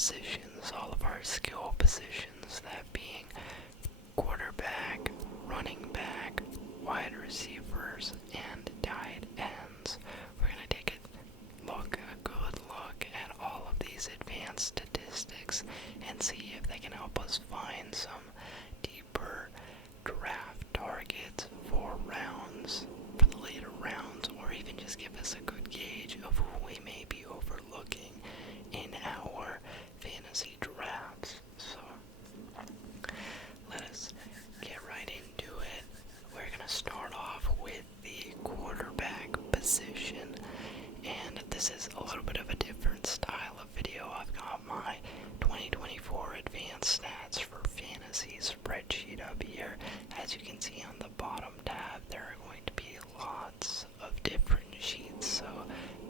positions, all of our skill positions, that being quarterback, running back, wide receivers, and tight ends. We're going to take a good look at all of these advanced statistics and see if they can help us find some deeper draft targets for the later rounds, or even just give us a good gauge of who we may be overlooking in our fantasy drafts. So, let us get right into it. We're going to start off with the quarterback position, and this is a little bit of a different style of video. I've got my 2024 advanced stats for fantasy spreadsheet up here. As you can see on the bottom tab, there are going to be lots of different sheets, so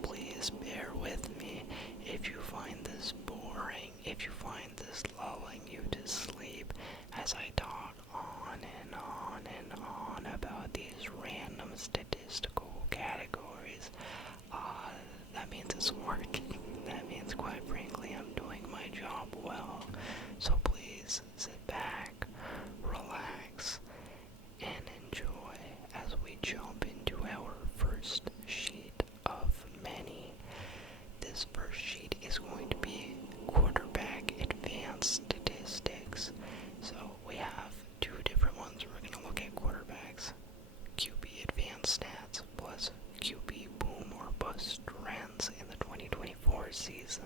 please bear with me if you find this boring, if you find this lulling you to sleep as I talk on and on and on about these random statistical categories. That means it's working. That means, quite frankly, I'm doing my job well. So please sit back, relax, and enjoy as we jump into our first sheet of many. This first sheet is going to be quarterback advanced statistics. So we have two different ones. We're going to look at quarterbacks, QB advanced stats, plus QB boom or bust trends in the 2024 season.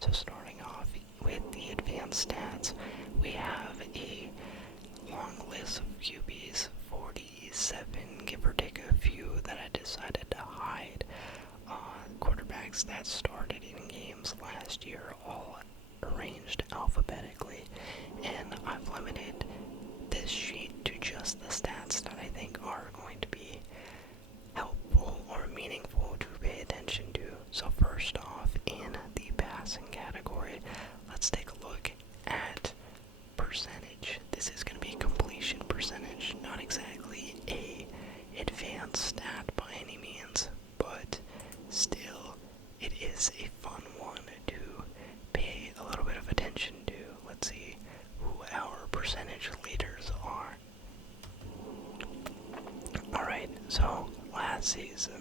So starting off with the advanced stats, we have a long list of QBs, 47, give or take a few that I decided to hide. Quarterbacks that started in games last year, all arranged alphabetically, and I've limited this sheet to just the stats that I think are going to be helpful or meaningful to pay attention to. So first off, in the passing category, let's take a look at percentage. This is going to be completion percentage, not exactly a advanced stat by any means, but still it is a fun one to pay a little bit of attention to. Let's see who our percentage leaders are. Alright, so last season,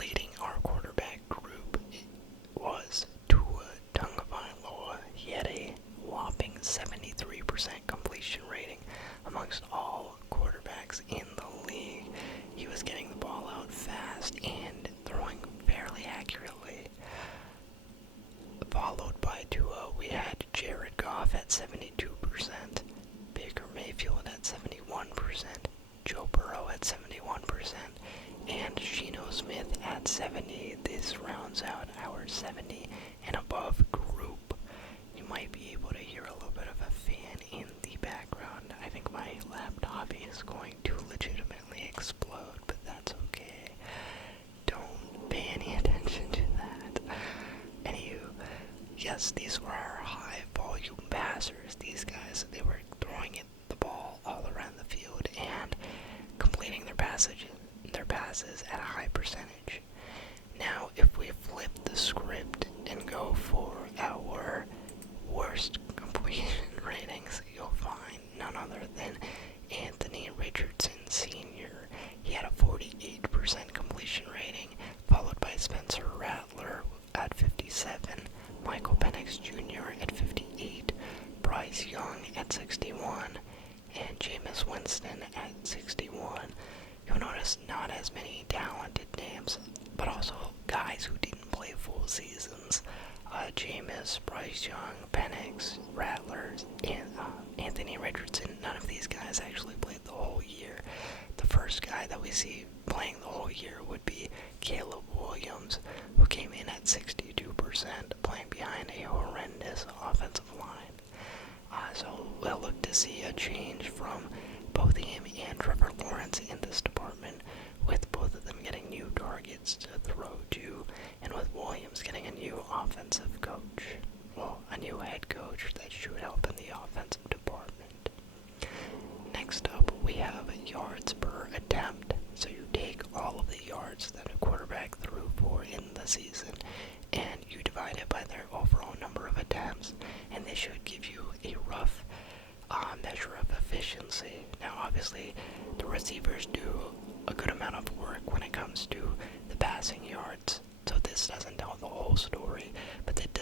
leading our quarterback group was Tua Tagovailoa. He had a whopping 73% completion rating amongst all quarterbacks in the league. He was getting the ball out fast and throwing fairly accurately. Followed by Tua, we had Jared Goff at 72%, Baker Mayfield at 71%, Joe Burrow at 71%, and Geno Smith at 70. This rounds out our 70 and above group. You might be able to hear a little bit of a fan in the background. I think my laptop is going to legitimately explode, but that's okay. Don't pay any attention to that. Anywho, yes, these were our high volume passers. These guys, they were throwing the ball all around the field and completing their passes at a high percentage. Now, if we flip the script and go for our worst completion ratings, you'll find none other than Anthony Richardson Sr. He had a 48% completion rating, followed by Spencer Rattler at 57, Michael Penix Jr. at 58, Bryce Young at 61, and Jameis Winston at 61. You'll notice not as many talented names, but also guys who didn't play full seasons. Jameis, Bryce Young, Penix, Rattler, and Anthony Richardson. None of these guys actually played the whole year. The first guy that we see playing the whole year would be Caleb Williams, who came in at 62%, playing behind a horrendous offensive line. So we'll look to see a change from both him and Trevor Lawrence in this department, with both of them getting new targets to throw to, and with Williams getting a new offensive coach. Well, a new head coach that should help in the offensive department. Next up, we have yards per attempt. So you take all of the yards that a quarterback threw for in the season, and you divide it by their overall number of attempts, and this should give you a rough measure of efficiency. Now, obviously, the receivers do a good amount of work when it comes to the passing yards, so this doesn't tell the whole story, but it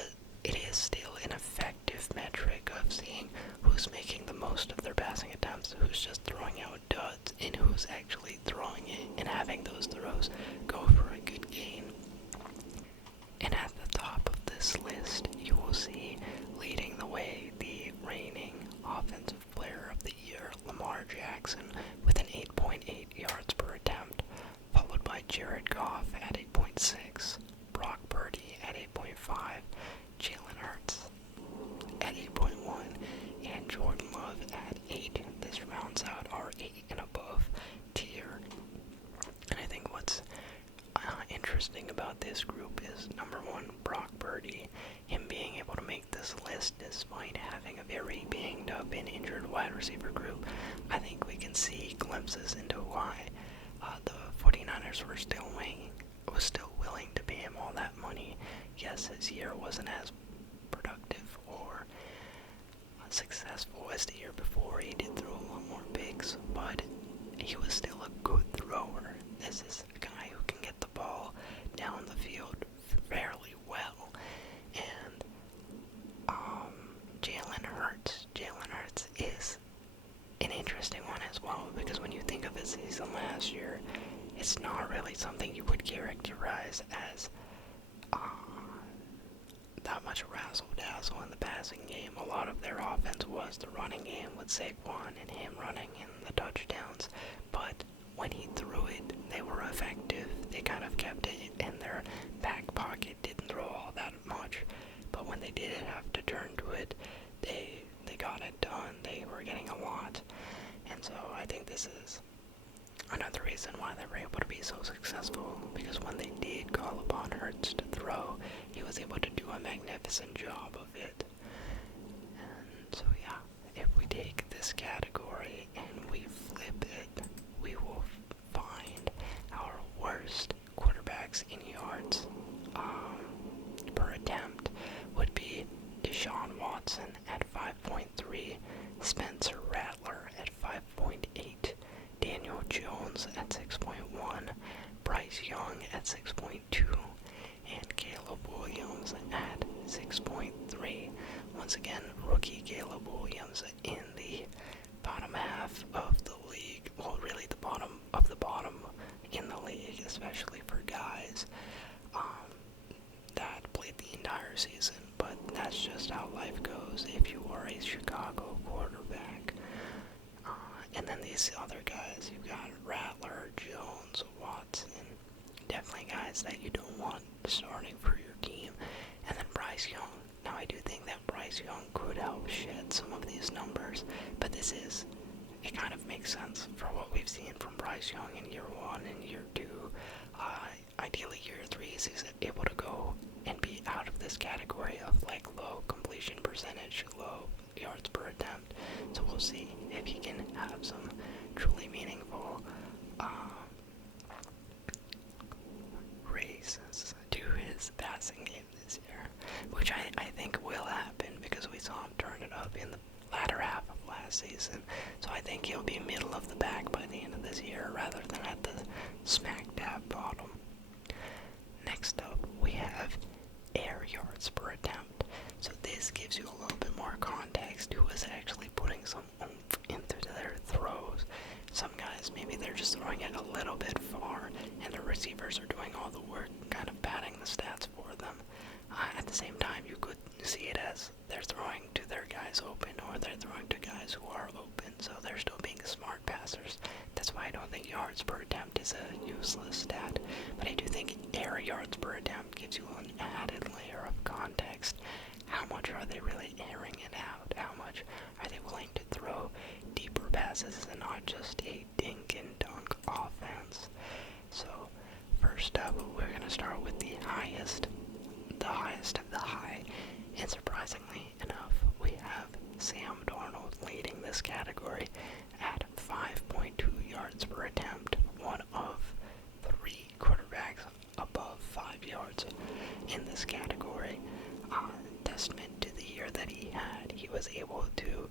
is still an effective metric of seeing who's making the most of their passing attempts, who's just throwing out duds, and who's actually throwing it and having those throws go for a good gain. And at the top of this list, you will see, leading the way, the reigning Offensive Player of the Year, Lamar Jackson, with an 8.8 yards per attempt, followed by Jared Goff at 8.6, Brock Purdy at 8.5, Jalen Hurts at 8.1, and Jordan Love at 8. This rounds out our 8 and above tier. And I think what's interesting about this group is, number one, Brock Purdy, him being able to make this list despite having a very banged up and injured wide receiver group. I think we can see glimpses into why the 49ers were still willing to pay him all that money. Yes, his year wasn't as productive or successful as the year before. He did throw a lot more picks, but he was still a good thrower. This is a guy who can get the ball down the field fairly well. And Jalen Hurts is an interesting one as well, because when you think of his season last year, it's not really something you would characterize as that much razzle-dazzle in the passing game. A lot of their offense was the running game with Saquon and him running in the touchdowns, but when he threw it, they were effective. They kind of kept it in their back pocket, didn't throw all that much, but when they did have to turn to it, they got it done. They were getting a lot, and so I think this is another reason why they were able to be so successful, because when they did call upon Hurts to throw, he was able to do a magnificent job of it. And so yeah, if we take this category and we flip it, we will find our worst quarterbacks in yards per attempt would be Deshaun Watson at 5.3, Spencer Rattler at 5.8, Daniel Jones at 6.1, Bryce Young at 6.2, and Caleb Williams at 6.3. Once again, rookie Caleb Williams in the bottom half of the league. Well, really the bottom of the bottom in the league, especially for guys that played the entire season. But that's just how life goes if you are a Chicago quarterback. And then these other guys, you've got Rattler, Jones, Watson, definitely guys that you don't want starting for your team. And then Bryce Young. Now I do think that Bryce Young could help shed some of these numbers, but it kind of makes sense for what we've seen from Bryce Young in year 1 and year 2. Ideally year 3 he's able to go and be out of this category of like low completion percentage, low yards per attempt. So we'll see if he can have some truly meaningful raises to his passing game this year, which I think will happen because we saw him turn it up in the latter half of last season. So I think he'll be middle of the pack by the end of this year rather than at the smack dab bottom. Next up, we have air yards per attempt. So this gives you a little bit more context who is actually putting some oomph into their throws. Some guys, maybe they're just throwing it a little bit far, and the receivers are doing all the work, kind of padding the stats for them. At the same time, you could see it as they're throwing to their guys open, or they're throwing to guys who are open, so they're still being smart passers. That's why I don't think yards per attempt is a useless stat, but I do think air yards per attempt gives you an added layer of context. How much are they really airing it out? How much are they willing to throw deeper passes and not just a dink and dunk offense? So first up, we're going to start with the highest of the high, and surprisingly enough, we have Sam Darnold leading this category at 5.2 yards per attempt, one of 3 quarterbacks above 5 yards in this category. Testament to the year that he had, he was able to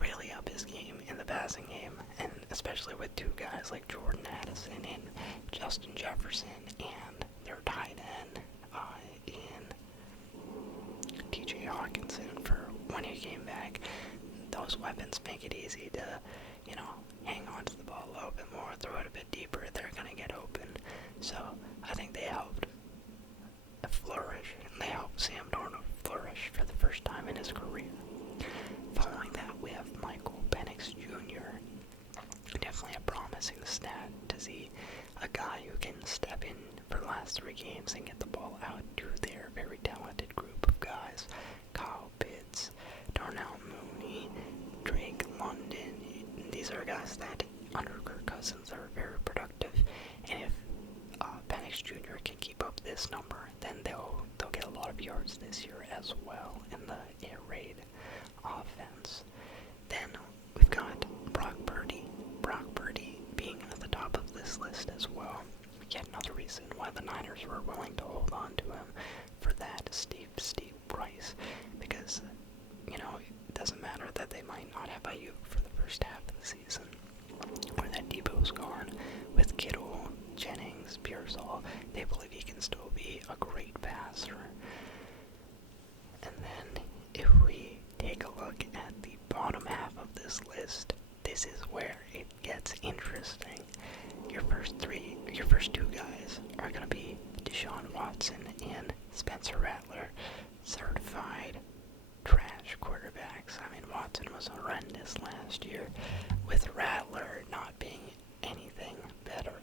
really up his game in the passing game, and especially with two guys like Jordan Addison and Justin Jefferson, and their tight end in TJ Hawkinson for when he came back. Those weapons make it easy to, hang on to the ball a little bit more, throw it a bit deeper. They're going to get open. So I think they helped flourish, and they helped Sam Darnold flourish for the first time in his career. Following that, we have Michael Penix Jr. Definitely a promising stat to see a guy who can step in for the last 3 games and get the ball out to their very talented group of guys. Kyle Pitts, Darnell Mooney, Drake London. These are guys that, under Kirk Cousins, are very productive. And if Penix Jr. can keep up this number, then they'll get a lot of yards this year as well in the air raid offense. Then we've got Brock Purdy. Brock Purdy being at the top of this list as well. Yet another reason why the Niners were willing to hold on to him for that steep price. Because, it doesn't matter that they might not have Ayuk for the first half of the season, or that Debo's gone. With Kittle, Jennings, Pearsall, they believe he can still be a great passer. And then, if we take a look at the bottom half of this list, this is where it gets interesting. Your first 2 guys are going to be Deshaun Watson and Spencer Rattler, certified trash quarterbacks. I mean, Watson was horrendous last year, with Rattler not being anything better.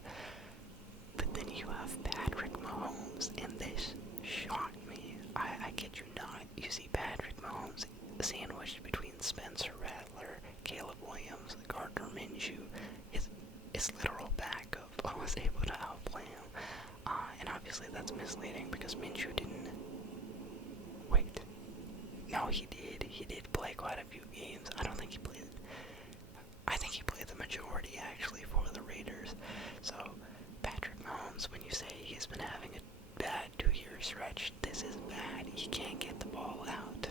But then you have Patrick Mahomes, and this shocked me. I kid you not. You see Patrick Mahomes sandwiched between Spencer Rattler, Caleb Williams, Gardner Minshew. His literal backup was able to outplay him. And obviously that's misleading because Minshew didn't. Wait. No, he did. He did play quite a few games. I think he played the majority actually for the Raiders. So, Patrick Mahomes, when you say he's been having a bad 2-year stretch, this is bad. He can't get the ball out.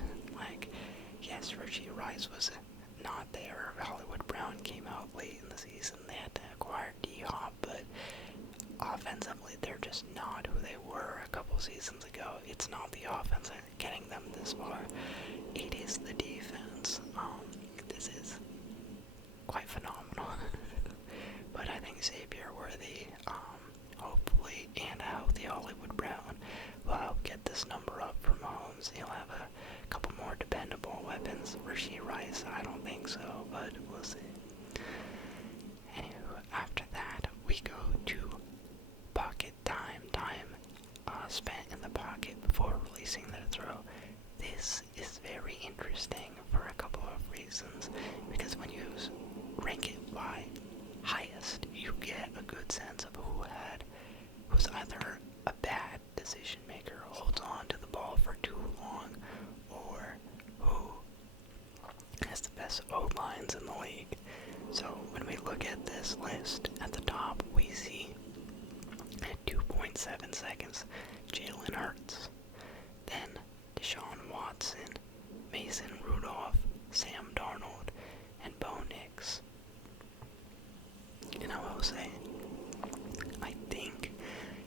Yes, Richie Rice was not there. Hollywood Brown came out late in the season. They had to acquire D-Hop, but offensively, they're just not who they were a couple seasons ago. It's not the offense getting them this far. It is the defense. This is quite phenomenal. But I think Xavier Worthy, hopefully, and a healthy Hollywood Brown will help get this number up for Mahomes. He'll have a couple more dependable weapons. Rashee Rice, I don't think so, but we'll see. Anyway, after that, we go to pocket time spent in the pocket before releasing the throw. This is very interesting for a couple of reasons, because when you rank it by highest, you get a good sense of who's either a bad decision maker, holds on to the ball for too long, or who has the best O-lines in the league. So when we look at this list, at the top we see at 2.7 seconds Jalen Hurts, then Deshaun Watson, Mason Rudolph, Sam Darnold, and Bo Nix. And I will say, I think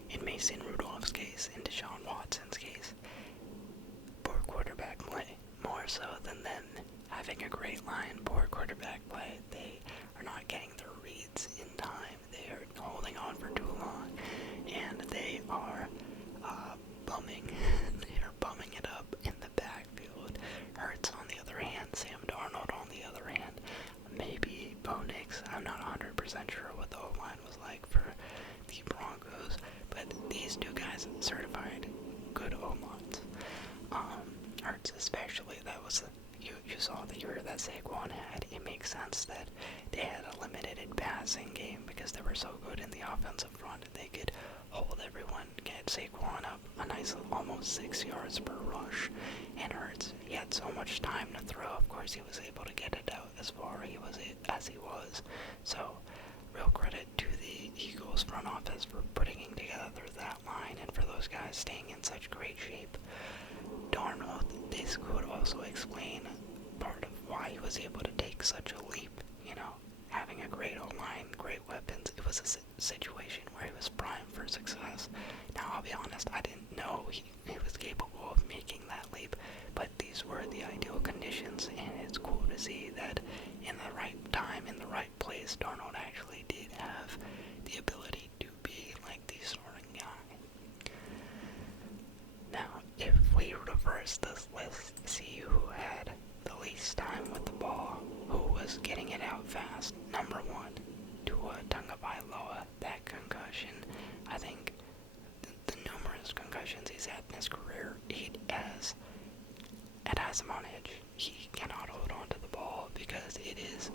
in Mason Rudolph's case, in Deshaun Watson's case, poor quarterback play, more so than them having a great line. Poor quarterback play. They are not getting their reads in time. They are holding on for too long, and they are bumming. They are bumming it up in the backfield. Hurts on the other hand, Sam Darnold on the other hand, maybe Bo Nix. I'm not 100% sure what the O-line was like for the Broncos, but these 2 guys certified good O-lines. Hurts especially, that was you saw the year that Saquon had. It makes sense that they had a limited passing game because they were so good in the offensive front. They could hold everyone, get Saquon up a nice almost 6 yards per rush. And Hurts, he had so much time to throw. Of course, he was able to get it out as far as he was. So, real credit to the Eagles front office for putting together that line and for those guys staying in such great shape. Darnold, this could also explain part of why he was able to take such a leap. Having a great O-line, great weapons, it was a situation where he was primed for success. Now, I'll be honest, I didn't know he was capable of making that leap, but these were the ideal conditions, and it's cool to see that in the right time, in the right place, Darnold actually did have the ability to be like the starting guy. Now, if we reverse this list, see who had the least time with the ball, who was getting it out fast. Number 1, Tua Tagovailoa. That concussion, I think the numerous concussions he's had in his career, it has him on edge. He cannot hold on to the ball because it is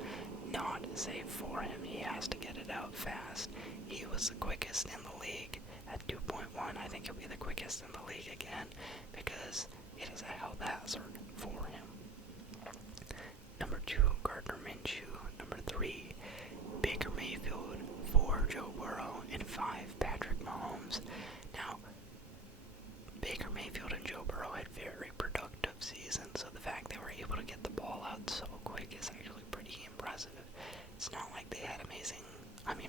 not safe for him. He has to get it out fast. He was the quickest in the league at 2.1. I think he'll be the quickest in the league again because it is a health hazard for him. Number 2, Gardner Minshew. Number 3, Baker Mayfield. 4, Joe Burrow. And 5, Patrick Mahomes. Now, Baker Mayfield and Joe Burrow had very productive seasons, so the fact they were able to get the ball out so quick is actually pretty impressive. It's not like they had amazing,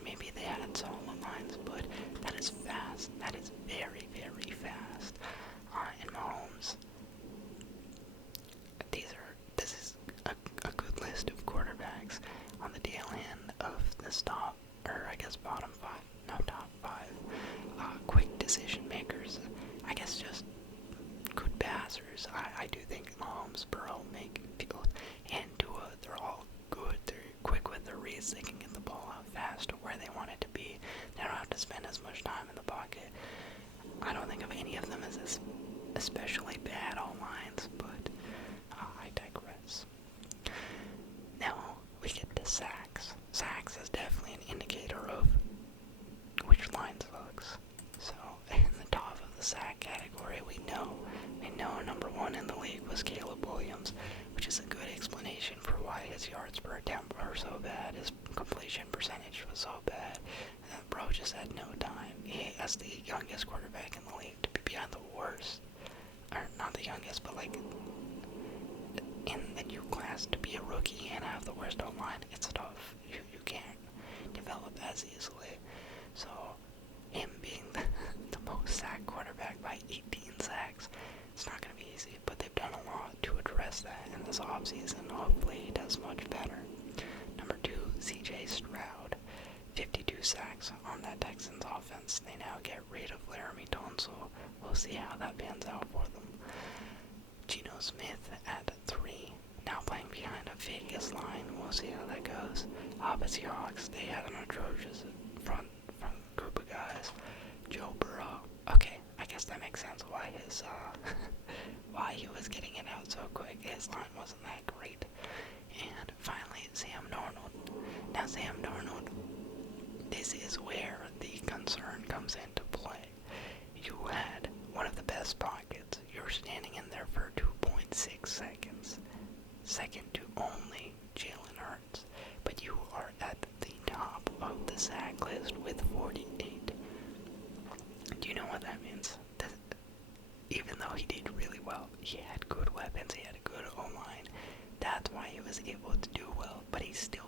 maybe they had solid lines, but that is fast. That is very, very fast. And Mahomes, this is a good list of quarterbacks on the tail end of this top, or I guess bottom 5, no, top 5, quick decision makers. I guess just good passers. I do think Mahomes, Burrow, Mayfield, and Tua, they're all good. They're quick with their reads. They can get the ball out fast to where they want it to be. They don't have to spend as much time in the pocket. I don't think of any of them as especially bad all lines, but I digress. Now we get to sacks. Sacks is definitely an indicator of which line sucks. So in the top of the sack category, we know number 1 in the league was Caleb Williams, which is a good explanation for why his yards per attempt were so bad, his completion percentage was so bad. And bro just had no time. He, as the youngest quarterback in the league, to be behind the worst, or not the youngest, but like in the new class, to be a rookie and have the worst O-line, it's tough. You can't develop as easily. So him being the most sacked quarterback by 18 sacks, it's not going to be easy, but they've done a lot to address that in this offseason. Hopefully he does much better. Number 2, CJ Stroud. 52 sacks on that Texans offense. They now get rid of Laramie Tunsil. We'll see how that pans out for them. Geno Smith at 3. Now playing behind a Vegas line. We'll see how that goes. But Seahawks, they had an atrocious front group of guys. Joe Burrow. Okay, I guess that makes sense why his why he was getting it out so quick. His line wasn't that great. And finally, Sam Darnold. Now Sam Darnold, this is where the concern comes into play. You had one of the best pockets. You're standing in there for 2.6 seconds. Second to only Jalen Hurts. But you are at the top of the sack list with 48. Do you know what that means? Even though he did really well, he had good weapons, he had a good O-line. That's why he was able to do well, but he still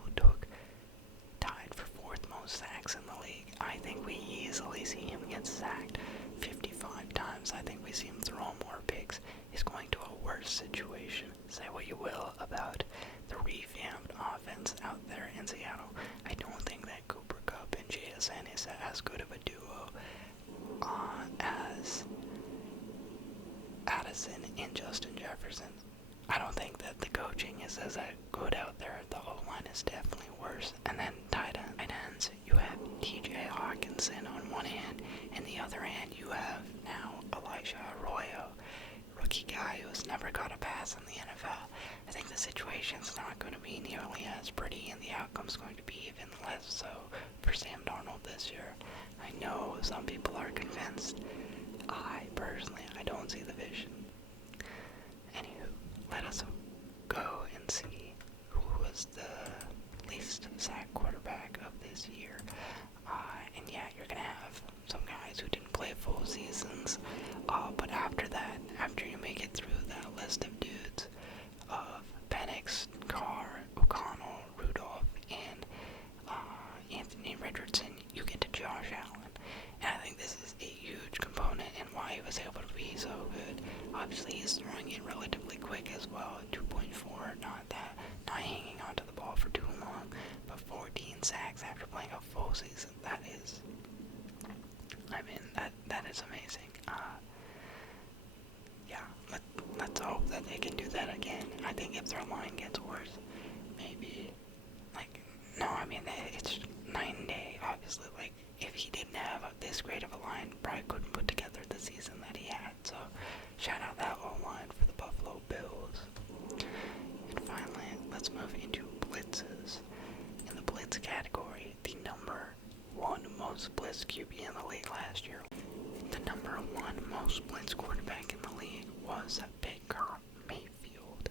tied for 4th most sacks in the league. I think we easily see him get sacked 55 times. I think we see him throw more picks. He's going to a worse situation. Say what you will about the revamped offense out there in Seattle. I don't think that Cooper Kupp and JSN is as good of a duo as Addison and Justin Jefferson. I don't think that the coaching is as good out there. The O-line is definitely worse. And then tight ends, you have TJ Hawkinson on one hand, and the other hand you have now Elijah Arroyo, rookie guy who's never got a pass in the NFL. I think the situation's not going to be nearly as pretty, and the outcome's going to be even less so for Sam Darnold this year. I know some people are convinced. I don't see the vision. Anywho, let us go and see who was the least sacked quarterback of this year. And yeah, you're going to have some guys who didn't play full seasons. But after that, after you make it through be so good. Obviously, he's throwing it relatively quick as well. 2.4, not hanging onto the ball for too long, but 14 sacks after playing a full season. That is, that is amazing. Yeah, let's hope that they can do that again. I think if their line gets worse, maybe, no, it's night and day, obviously. If he didn't have this great of a line, probably couldn't put together the season that he had. So, shout out that O-line for the Buffalo Bills. And finally, let's move into blitzes. In the blitz category, the number one most blitzed QB in the league last year. The number one most blitzed quarterback in the league was Baker Mayfield.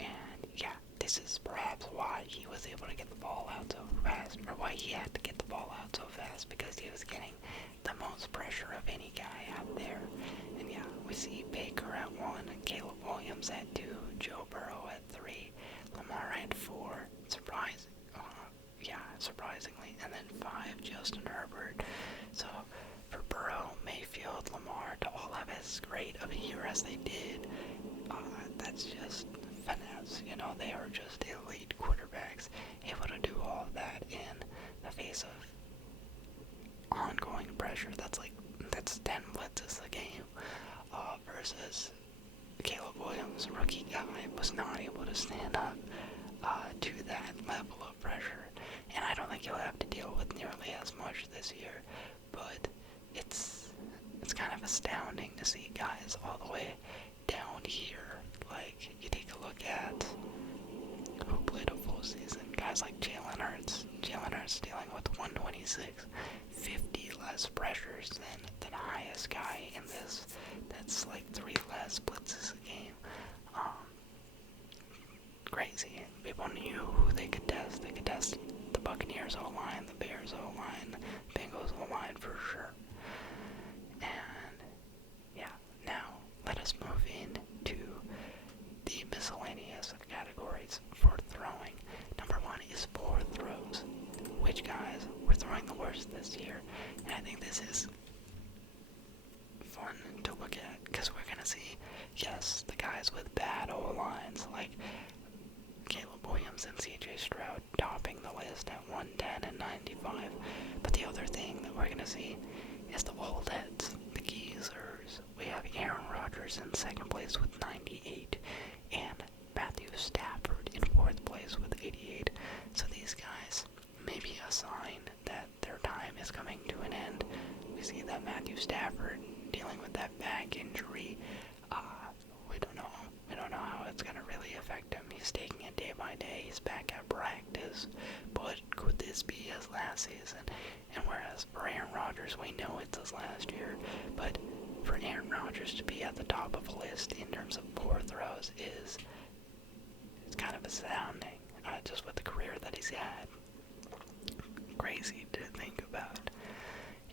And yeah, this is perhaps why he was able to get the ball out so fast, or why he had to get the ball out so fast, because he was getting the most pressure of any guy out there. And yeah, we see Baker at 1, Caleb Williams at 2, Joe Burrow at 3, Lamar at 4, surprisingly, and then 5, Justin Herbert. So for Burrow, Mayfield, Lamar to all have as great of a year as they did, that's just finesse. They are just elite quarterbacks, able to do all of that in the face of ongoing pressure. That's 10 blitzes a game, versus Caleb Williams, rookie guy, was not able to stand up to that level of pressure. And I don't think he'll have to deal with nearly as much this year, but it's kind of astounding to see guys all the way down here. You take a look at who played a full season. Guys like Jalen Hurts. Jalen Hurts dealing with 126, 50 less pressures than the highest guy in this. That's 3 less blitzes a game. Crazy. People knew who they could test. They could test the Buccaneers O-line, the Bears O-line, the Bengals O-line for sure. And yeah, now let us move into the miscellaneous categories for throwing. Number 1 is 4 throws. Which guys were throwing the worst this year? And I think this is fun to look at, because we're going to see, yes, the guys with bad O-lines, like Caleb Williams and CJ Stroud topping the list at 110 and 95. But the other thing that we're going to see is the old heads, the geezers. We have Aaron Rodgers in second place with 98, and Matthew Stafford in fourth place with 88. So these guys may be a sign that their time is coming to an end. We see that Matthew Stafford dealing with that back injury. We don't know how it's going to really affect him. He's taking it day by day. He's back at practice. But could this be his last season? And whereas for Aaron Rodgers, we know it's his last year, but for Aaron Rodgers to be at the top of a list in terms of 4 throws it's kind of astounding, just with the career that he's had. Crazy to think about.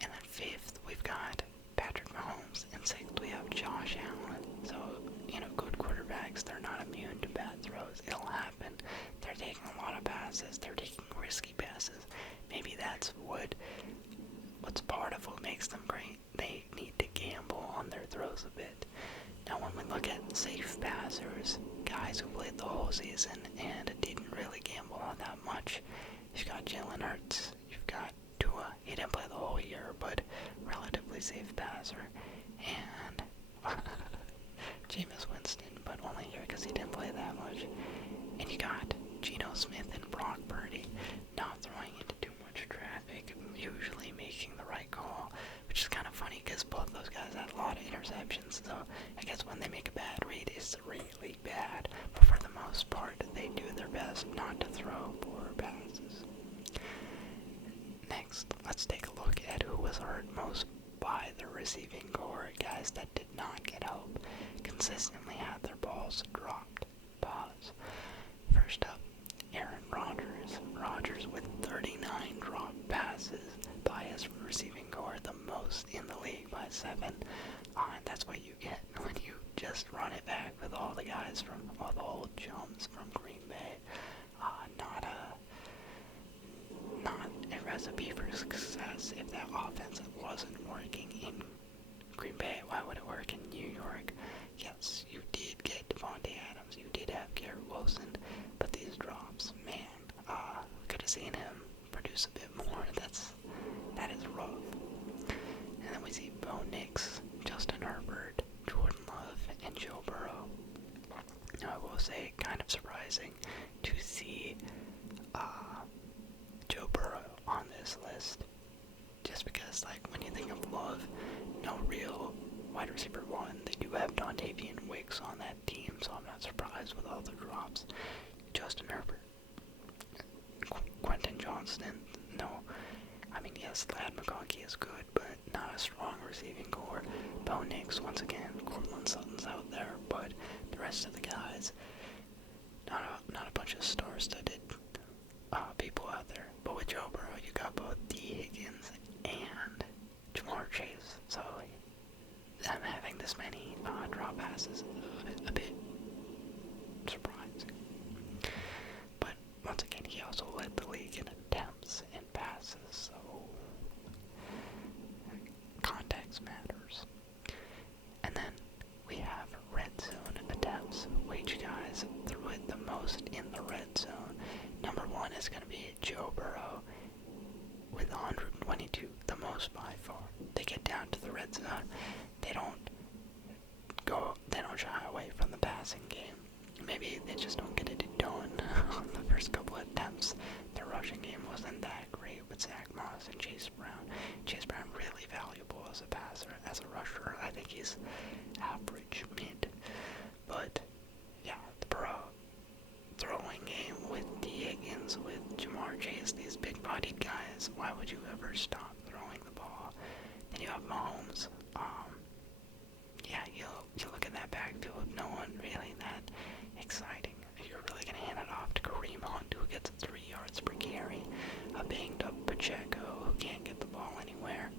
And then 5th, we've got Patrick Mahomes, and 6th, we have Josh Allen. So, good quarterbacks, they're not immune to bad throws. It'll happen. They're taking a lot of passes. They're taking risky passes. Maybe that's what's part of what makes them great. They need to gamble on their throws a bit. Now, when we look at safe passers, guys who played the whole season and didn't really gamble on that much, you've got Jalen Hurts, you've got Tua. He didn't play the whole year, but relatively safe passer. And Jameis Winston, but only here because he didn't play that much. And you got Geno Smith and Brock Purdy, not throwing into too much traffic, usually making the right call, which is kind of funny because both those guys had a lot of interceptions. So I guess when they make a bad read, it's really bad. But for the most part, they do their best not to throw poor passes. Next, let's take a look at who was hurt most by the receiving core. Guys that did not get help, consistently had their balls dropped. Pause. First up, Aaron Rodgers. Rodgers with 39 dropped passes by his receiving core, the most in the league by 7. And that's what you get when you just run it back with all the guys from all the old chums from Green Bay. Not a recipe for success if that offense wasn't working in Green Bay. Why would it work in New York? Yes, you did get Devontae Adams. You did have Garrett Wilson. But these drops, man, could have seen him produce a bit more. That is rough. And then we see Bo Nix, Justin Herbert, Jordan Love, and Joe Burrow. Now, I will say, kind of surprising to see Joe Burrow on this list. Just because, like, when you think of Love, no real wide receiver one. They do have Dontavian Wicks on that team, so I'm not surprised with all the drops. Justin Herbert, Quentin Johnston, no. I mean, yes, Lad McConkey is good, but not a strong receiving core. Bo Nix, once again, Cortland Sutton's out there, but the rest of the guys, not a bunch of star-studded people out there. But with Joe Burrow, you got both D. Higgins and Jamar Chase, so them having this many drop passes is a bit surprising. But once again, he also led the league in attempts and passes, so context matters. And then we have red zone attempts. Which guys threw it the most in the red zone? Number one is going to be Joe Burrow with 122, the most by far. They get down to the red zone. They don't shy away from the passing game. Maybe they just don't get it done on the first couple of attempts. Their rushing game wasn't that great with Zach Moss and Chase Brown. Chase Brown really valuable as a passer, as a rusher. I think he's average mid. But yeah, the throwing game with D. Higgins, with Jamar Chase, these big-bodied guys, why would you ever stop throwing the ball? Then you have Mahomes. You look at that backfield, no one really that exciting. You're really going to hand it off to Kareem Hunt, who gets 3 yards per carry. A banged-up Pacheco, who can't get the ball anywhere.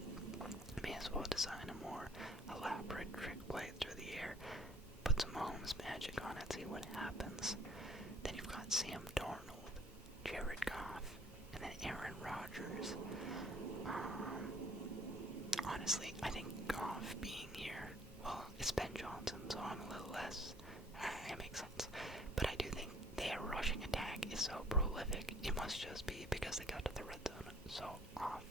May as well design a more elaborate trick play through the air. Put some Mahomes magic on it, see what happens. Then you've got Sam Darnold, Jared Goff, and then Aaron Rodgers. Honestly, I think Goff being here, well, it's Ben Johnson, so I'm a little less, it makes sense. But I do think their rushing attack is so prolific, it must just be because they got to the red zone so often.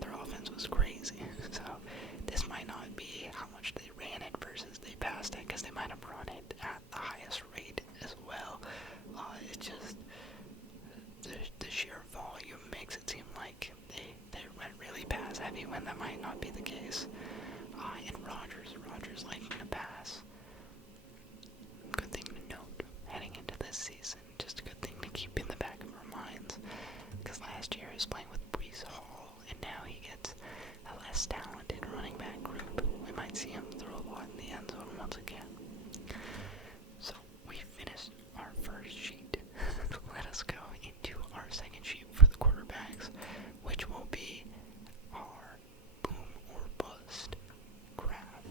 Their offense was crazy, so this might not be how much they ran it versus they passed it, because they might have run it at the highest rate as well. It's just the sheer volume makes it seem like they went really pass heavy when that might not be the case. And Rodgers liking to pass. Good thing to note heading into this season. Just a good thing to keep in the back of our minds, because last year he was playing with Breece Hall, and now he gets a less talented running back group. We might see him throw a lot in the end zone once again. So we finished our first sheet. Let us go into our second sheet for the quarterbacks, which will be our boom or bust graph.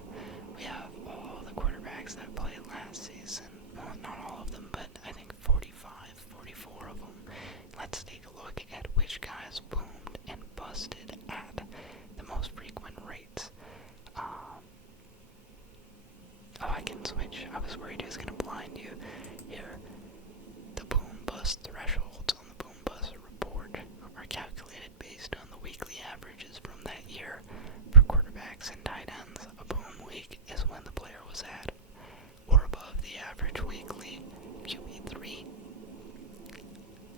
We have all the quarterbacks that played last season. Well, not all of them, but I think 44 of them. Let's take a look at which guys boomed and busted at the most frequent rates. I can switch. I was worried he was going to blind you here. The boom-bust thresholds on the boom-bust report are calculated based on the weekly averages from that year. For quarterbacks and tight ends, a boom week is when the player was at or above the average weekly QB3.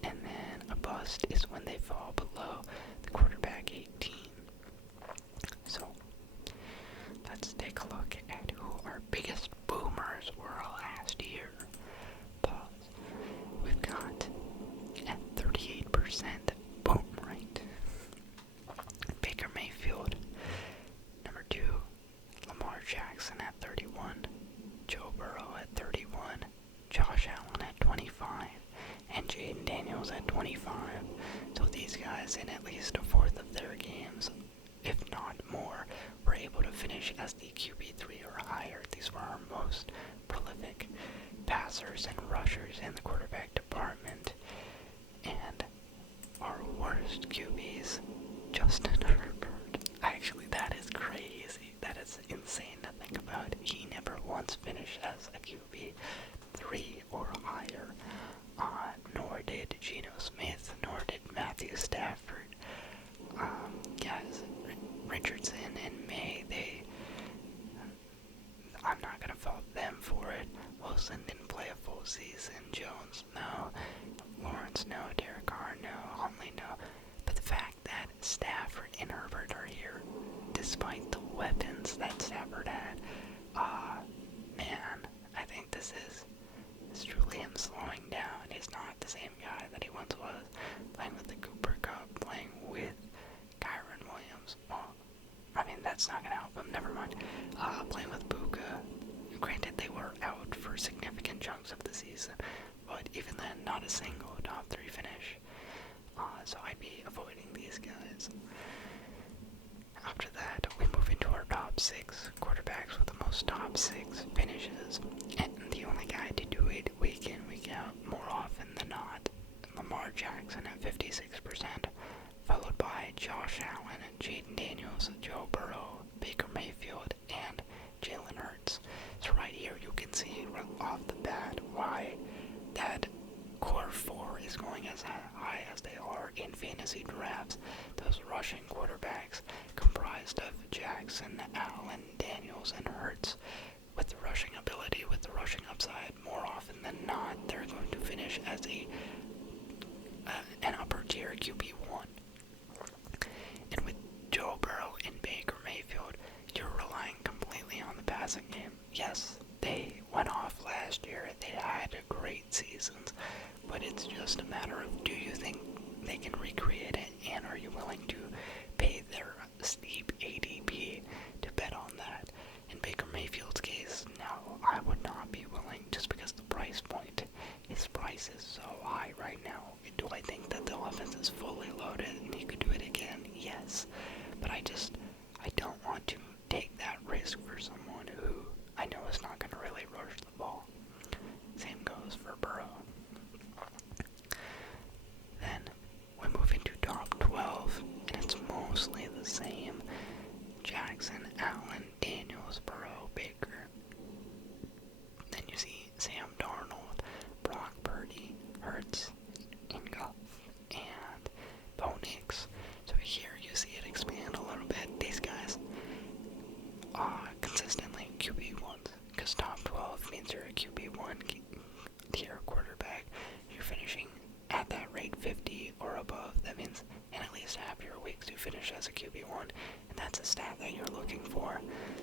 And then a bust is when they fall below the quarterback 18. So, let's take a look at who our biggest boomers were last year. Pause. We've got at 38% boom rate, Baker Mayfield. Number 2, Lamar Jackson at 31, Joe Burrow at 31, Josh Allen at 25, and Jaden Daniels at 25. So these guys, in at least a fourth of their games, if not more, were able to finish as the QB3 or higher. These were our most prolific passers and rushers in the quarterback department. And our worst QBs, Justin Herbert. Actually, that never mind. Playing with Buka. Granted, they were out for significant chunks of the season, but even then, not a single top 3 finish. So I'd be avoiding these guys. After that, we move into our top 6 quarterbacks with the most top 6 finishes, and the only guy to do it week in, week out, more often than not, Lamar Jackson at 56%, followed by Josh Allen, Jaden Daniels, Joe Burrow, Baker Mayfield, and Jalen Hurts. So right here you can see right off the bat why that core 4 is going as high as they are in fantasy drafts. Those rushing quarterbacks comprised of Jackson, Allen, Daniels, and Hurts. With the rushing ability, with the rushing upside, more often than not, they're going to finish as an upper tier QB1. And with Joe Burrow and Baker Mayfield, you're relying completely on the passing game. Yes, they went off last year. They had great seasons, but it's just a matter of, do you think they can recreate it, and are you willing to pay their steep ADP to bet on that? In Baker Mayfield's case, no, I would not be willing, just because the price point, his price is so high right now. Do I think that the offense is fully loaded and he could do it again? Yes, but I don't want to take that risk for someone who I know is not going to really rush the ball. Same goes for Burrow. Then we move into top 12, and it's mostly the same. Jackson, Allen, Daniels, Burrow, Baker. Then you see Sam Darnold, Brock Purdy, Hurts, Ingoff, and Bo Nix. So here you see it expand a little bit. These guys are consistently QB1s, because top 12 means you're a QB1 tier quarterback. You're finishing at that rate 50 or above. That means in at least half your weeks you finish as a QB1, and that's a stat that you're looking for.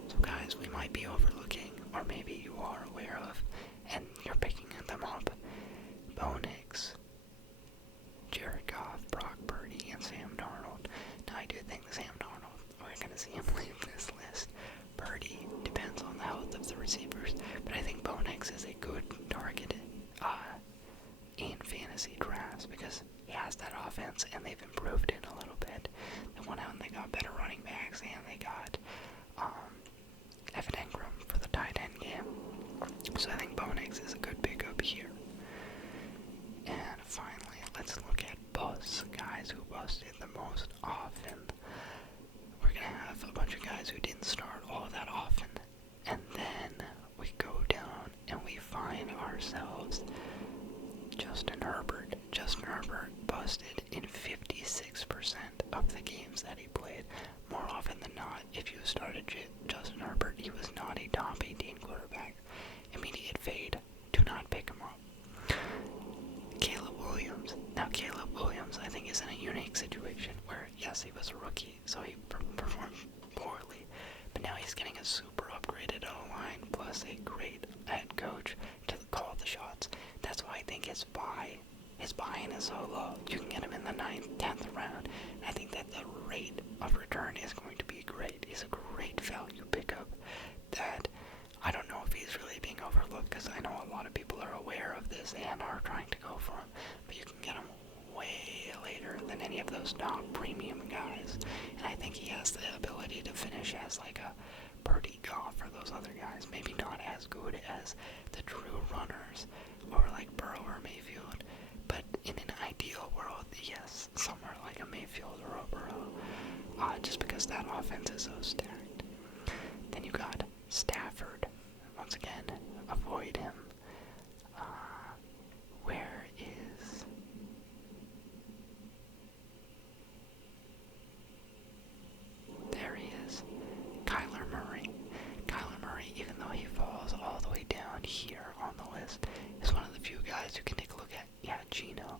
So guys, we might be overlooking, or maybe you are aware of, and you're picking them up. Bo Nix, Jared Goff, Brock Purdy, and Sam Darnold. Now I do think Sam Darnold, we're going to see him leave this list. Purdy depends on the health of the receivers, but I think Bo Nix is a good target in fantasy drafts, because he has that offense, and they've improved it a little bit. They went out and they got better running backs, and they got Evan Ingram for the tight end game. So I think Bo Nix is a good pickup here. And finally, let's look at busts, guys who busted the most often. We're going to have a bunch of guys who didn't start all that often, and then we go down and we find ourselves Justin Herbert. Justin Herbert busted in 56% of the games that he played. More often than not, if you started Justin Herbert, he was not a top 18 quarterback. Immediate fade. Do not pick him up. Caleb Williams. Now, Caleb Williams, I think, is in a unique situation where, yes, he was a rookie, so he performed poorly, but now he's getting a super upgraded O-line plus a great head coach to call the shots. That's why I think his buy-in is so low. You can get him in the 9th, 10th round, and I think that the rate of return is going to be great. He's a great value pickup that I don't know if he's really being overlooked, because I know a lot of people are aware of this and are trying to go for him, but you can get him way later than any of those top premium guys, and I think he has the ability to finish as like a Purdy, Goff, or those other guys. Maybe not as good as the true runners, or like Burrow or Mayfield, but in an ideal world, yes, somewhere like a Mayfield or a Burrow, just because that offense is so stacked. Then you got Stafford. Once again, avoid him. Where is... There he is. Kyler Murray. Kyler Murray, even though he falls all the way down here on the list, is one of the few guys you can take a look at. Yeah, Gino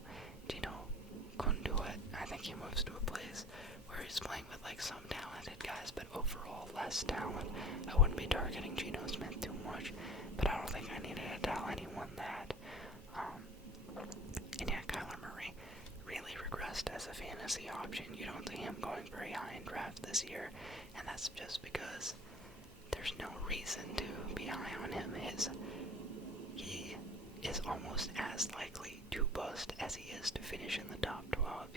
couldn't do it. I think he moves to a place where he's playing with like some talented guys, but overall less talent. I wouldn't be targeting Geno Smith too much, but I don't think I needed to tell anyone that. And yeah, Kyler Murray really regressed as a fantasy option. You don't see him going very high in draft this year, and that's just because almost as likely to bust as he is to finish in the top 12.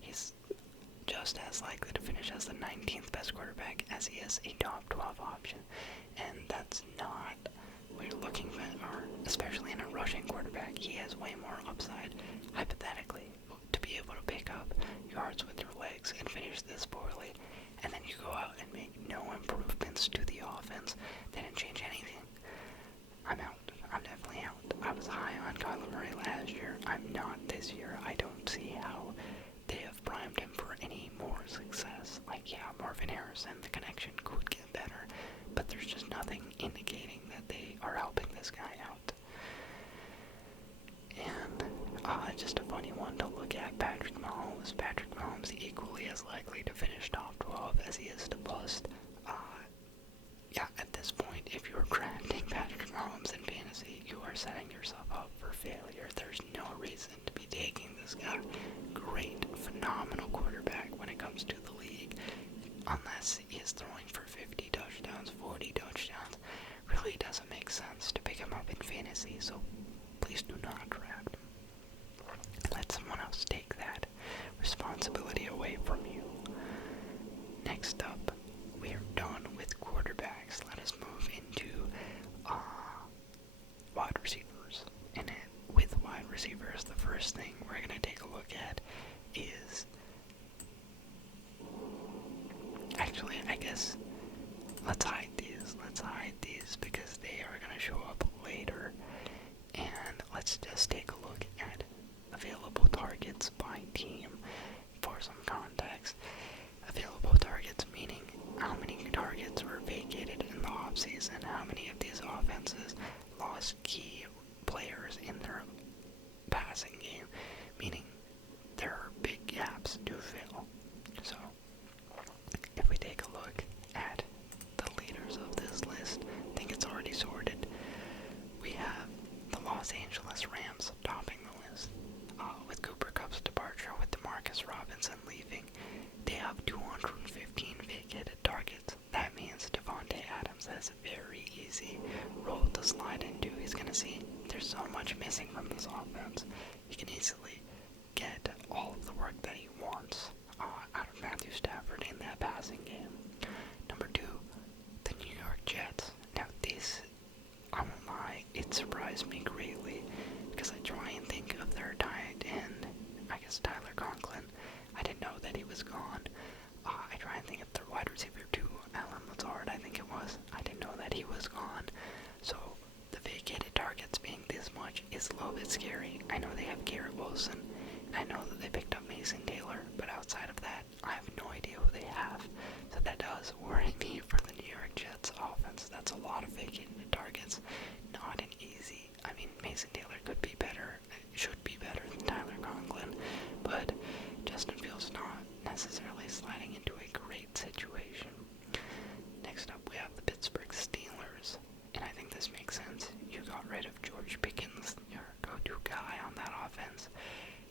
He's just as likely to finish as the 19th best quarterback as he is a top 12 option. And that's not what you're looking for, or especially in a rushing quarterback. He has way more upside, hypothetically, to be able to pick up yards with your legs and finish this poorly. And then you go out and make no improvements to the offense. They didn't change anything. I'm out. I'm definitely out. I was high on Kyler Murray last year. I'm not this year. I don't see how they have primed him for any more success. Like, yeah, Marvin Harrison, the connection could get better, but there's just nothing indicating that they are helping this guy out. And just a funny one to look at, Patrick Mahomes. Patrick Mahomes equally as likely to finish top 12 as he is to bust. Yeah, at this point, if you're drafting Patrick Mahomes in fantasy, you are setting yourself up for failure. There's no reason to be taking this guy. Great, phenomenal quarterback when it comes to the league. Unless he is throwing for 50 touchdowns, 40 touchdowns, really doesn't make sense to pick him up in fantasy, so please do not draft him. Let someone else take that responsibility away from you. Next up, we are done with quarterbacks. Let us move into wide receivers. And with wide receivers, the first thing we're going to take a look at is... Actually, I guess let's hide these. Let's hide these because they are going to show up later. And let's just take a look at available targets by team for some context. Available targets meaning how many targets were vacated in the offseason, how many of these offenses lost key players in their passing game, meaning there are big gaps to fill. So, if we take a look at the leaders of this list, I think it's already sorted. We have the Los Angeles Rams topping the list. With Cooper Kupp's departure, with DeMarcus Robinson leaving, they have 215 vacated targets. That means Devontae Adams has a very easy role to slide into. He's going to see there's so much missing from this offense. He can easily get all of the work that he wants out of Matthew Stafford in that passing game. Number 2, the New York Jets. Now this, I won't lie, it surprised me greatly because I try and think of their tight end, I guess Tyler Conklin. I didn't know that he was gone. I try and think of their wide receiver too, Alan Lazard, I think it was. I didn't know that he was gone. So the vacated targets being this much is a little bit scary. I know they have Garrett Wilson, and I know that they picked up Mason Taylor, but outside of that, I have no idea who they have. So that does worry me for the New York Jets offense. That's a lot of vacated targets. Not an easy. I mean, Mason Taylor could be better, should be better than Tyler Conklin, but Justin Fields not necessarily sliding into a great situation. Next up, we have the Pittsburgh Steelers, and I think this makes sense. You got rid of George Pickens, your go-to guy on that offense.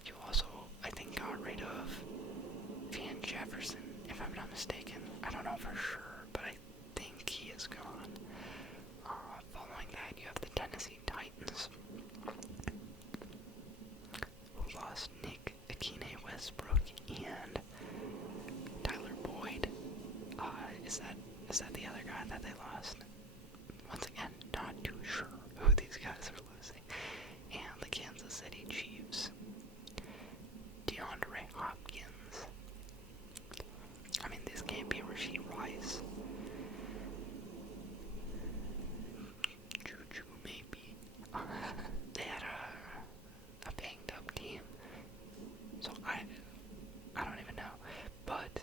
You also, I think, got rid of Van Jefferson, if I'm not mistaken. I don't know for sure, but I think he is gone. Following that, you have the Tennessee Titans, who lost Nick Akine Westbrook and Tyler Boyd. Is that the other guy that they lost? Once again, not too sure who these guys are losing. And the Kansas City Chiefs, DeAndre Hopkins. I mean, this can't be Rashee Rice. Juju, maybe. They had a banged up team. So I don't even know. But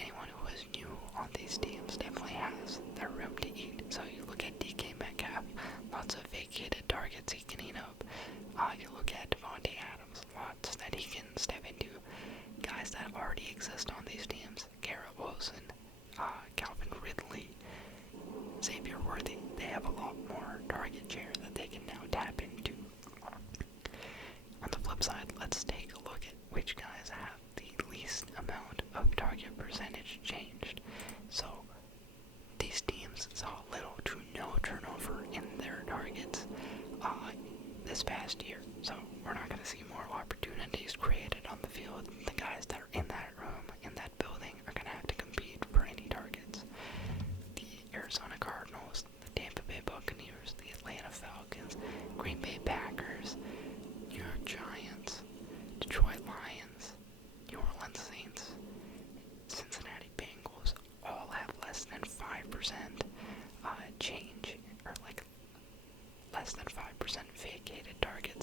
anyone who is new on these teams definitely has their room to eat. So you look at DK Metcalf, lots of vacated targets he can eat up. You look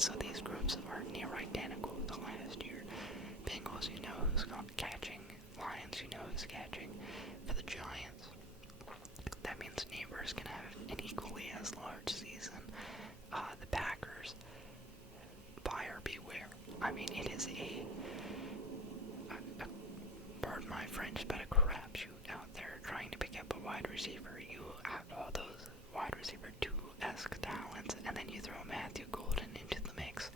So these groups are near identical to last year. Bengals, you know who's catching. Lions, you know who's catching. For the Giants, that means neighbors can have an equally as large season. The Packers, buyer beware. I mean, it is pardon my French, but a crapshoot out there trying to pick up a wide receiver. You have all those wide receiver 2-esque talents, and then you throw Matthew Golden into the mix.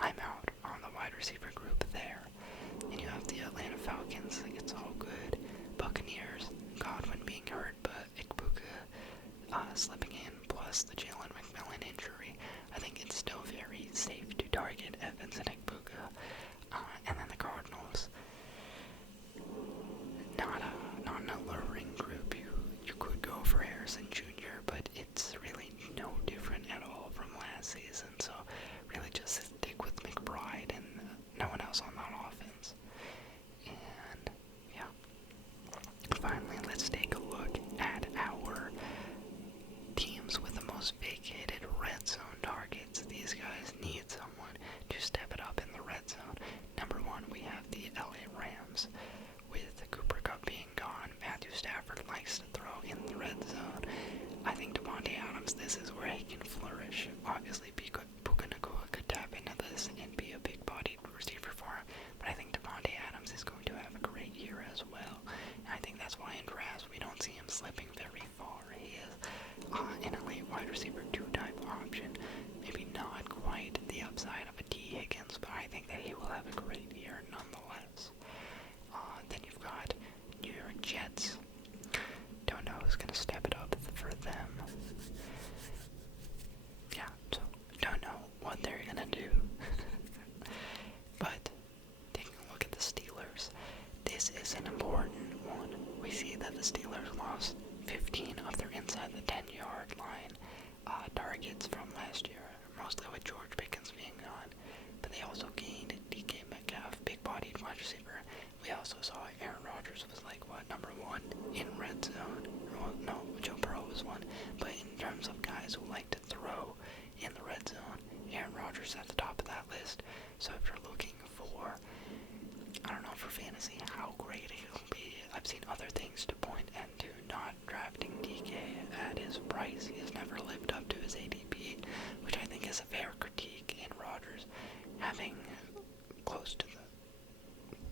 I'm out on the wide receiver group there. And you have the Atlanta Falcons, it's all good. Buccaneers, Godwin being hurt, but Ikbuka slipping in, plus the Jalen McMillan injury. I think it's still very safe to target Evans and Ikbuka. And then the Cardinals, not an alluring group. You could go for Harrison Jr., but it's really no different at all from last season. So really just stick with McBride and no one else on that offense. And yeah, finally let's take a look at our teams with the most vacated red zone targets. These guys need someone to step it up in the red zone. Number one, we have the LA Rams. With Cooper Kupp being gone, Matthew Stafford likes to throw in the red zone. I think Devontae Adams, this is where he can flourish. Obviously, Puka Nacua could tap into this and be a big-bodied receiver for him, but I think Devontae Adams is going to have a great year as well. And I think that's why in drafts we don't see him slipping very far. He is an elite wide receiver 2 type option. Maybe not quite the upside of a T. Higgins, but I think that he will have a great year nonetheless. Then you've got New York Jets. Don't know who's going to step it up for them. Yeah, so don't know what they're going to do. But taking a look at the Steelers, this is an important one. We see that the Steelers lost 15 of their inside the 10-yard line targets from last year, mostly with George Pickens being gone. But they also gained DK Metcalf, big-bodied wide receiver. We also saw Aaron Rodgers was like, number 1 in red zone. Well, no, Joe Burrow was 1. But in terms of guys who like to throw in the red zone, Aaron Rodgers at the top of that list. So if you're looking for, I don't know, for fantasy, how great he'll be, I've seen other things to point to not drafting DK at his price. He has never lived up to his ADP, which I think is a fair critique in Rodgers, having close to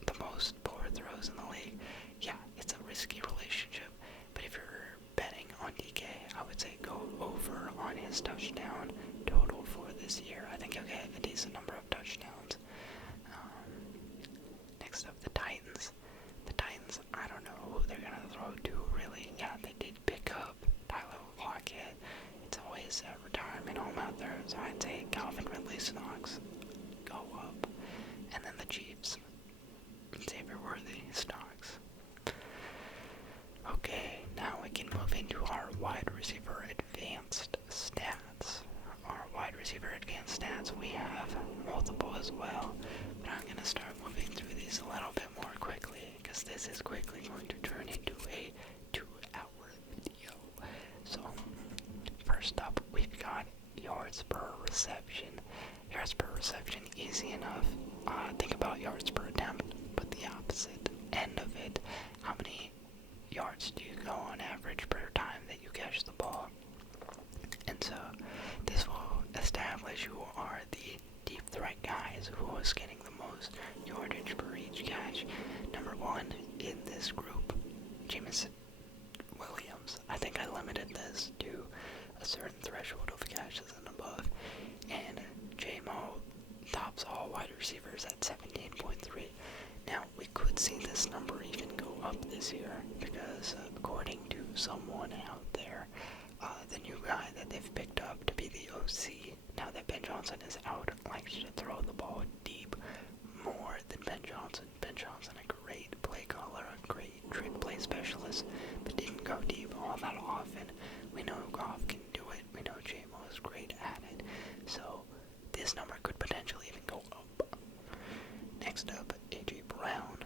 the most poor throws in the league. Yeah, it's a risky relationship, but if you're betting on DK, I would say go over on his touchdown total for this year. I think he'll get a decent number of touchdowns. Next up, the Titans. The Titans, I don't know who they're going to throw to, really. Yeah, they did pick up Tyler Lockett. It's always a retirement home out there, so I'd say Calvin Ridley stocks go up. And then the Chiefs, Xavier Worthy stocks. Okay, now we can move into our wide receiver advanced stats. Our wide receiver advanced stats, we have multiple as well, but I'm going to start moving through these a little bit more quickly, because this is quickly going to turn into a 2-hour video. So, first up, we've got yards per reception. Yards per reception, easy enough. Think about yards per attempt, but the opposite end of it. How many yards do you go on average per time that you catch the ball? And so this will establish who are the deep threat guys, who is getting the most yardage per each catch. Number 1 in this group, Jameson Williams. I think I limited this to a certain threshold of catches and above. And J-Mo tops all wide receivers at 17.3. Now, we could see this number even go up this year, because according to someone out there, the new guy that they've picked up to be the OC, now that Ben Johnson is out, likes to throw the ball deep more than Ben Johnson. Ben Johnson, a great play caller, a great trick play specialist, but didn't go deep all that often. We know Goff can do it. We know J-Mo is great at it. So this number could potentially even go up. Next up, A.J. Brown.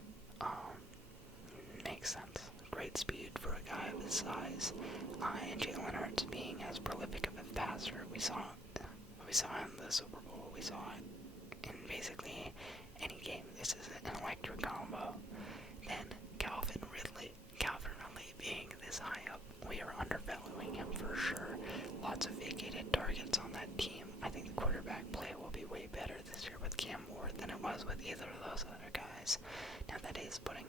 Makes sense. Great speed for a guy of his size. And Jalen Hurts being as prolific of a passer. We saw in the Super Bowl. We we saw in basically any game. This is an electric combo. Then Calvin Ridley. Calvin Ridley being this high up, we are undervaluing him for sure. Lots of vacated targets on that team. I think the quarterback play will be way better this year with Cam Ward than it was with either of those other guys. Now that is putting,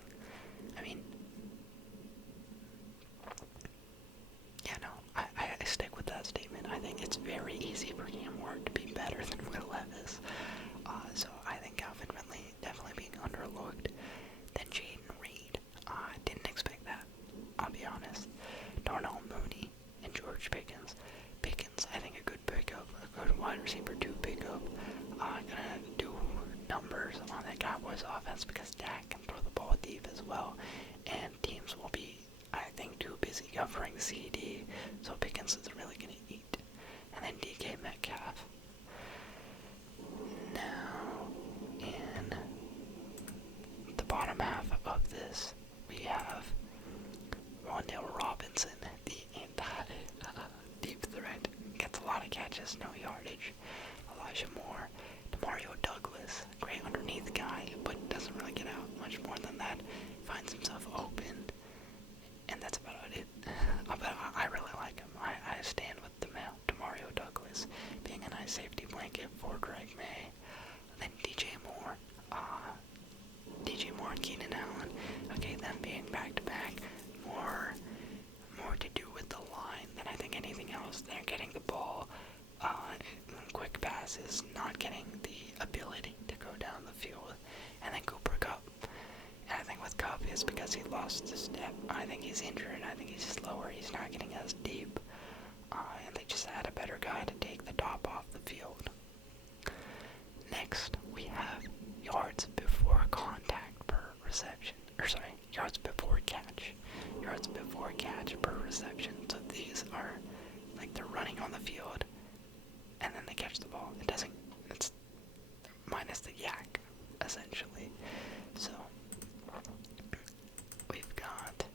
I stick with that statement. I think it's very easy for Cam Ward to be better than Will Levis. So I think Calvin Ridley definitely being underlooked. Then Jaden Reed. Didn't expect that, I'll be honest. Darnell Mooney and George Pickens. Pickens, I think a good pickup, a good wide receiver 2 pickup. Gonna do numbers on that Cowboys offense because Dak can throw the ball deep as well. And teams will be, I think, too busy covering the CD, so Pickens is really going to eat. And then DK Metcalf. Now, in the bottom half of this, we have Rondale Robinson, the anti-deep threat. Gets a lot of catches, no yardage. Elijah Moore. Demario Douglas, great underneath guy, but doesn't really get out much more than that. Finds himself open. And that's about it. But I really like him. I stand with Demario Douglas being a nice safety blanket for Drake May. Then DJ Moore. DJ Moore and Keenan Allen. Okay, them being back-to-back. More to do with the line than I think anything else. They're getting the ball. Quick passes, not getting the ability to go down the field. And then Cooper Kupp. And I think with Kupp is because he lost the step. I think he's injured. I think he's slower. He's not getting as deep. And they just had a better guy to take the top off the field. Next, we have yards before contact per reception. Yards before catch. Yards before catch per reception. So these are like they're running on the field and then they catch the ball. It's minus the yak, essentially. So, we've got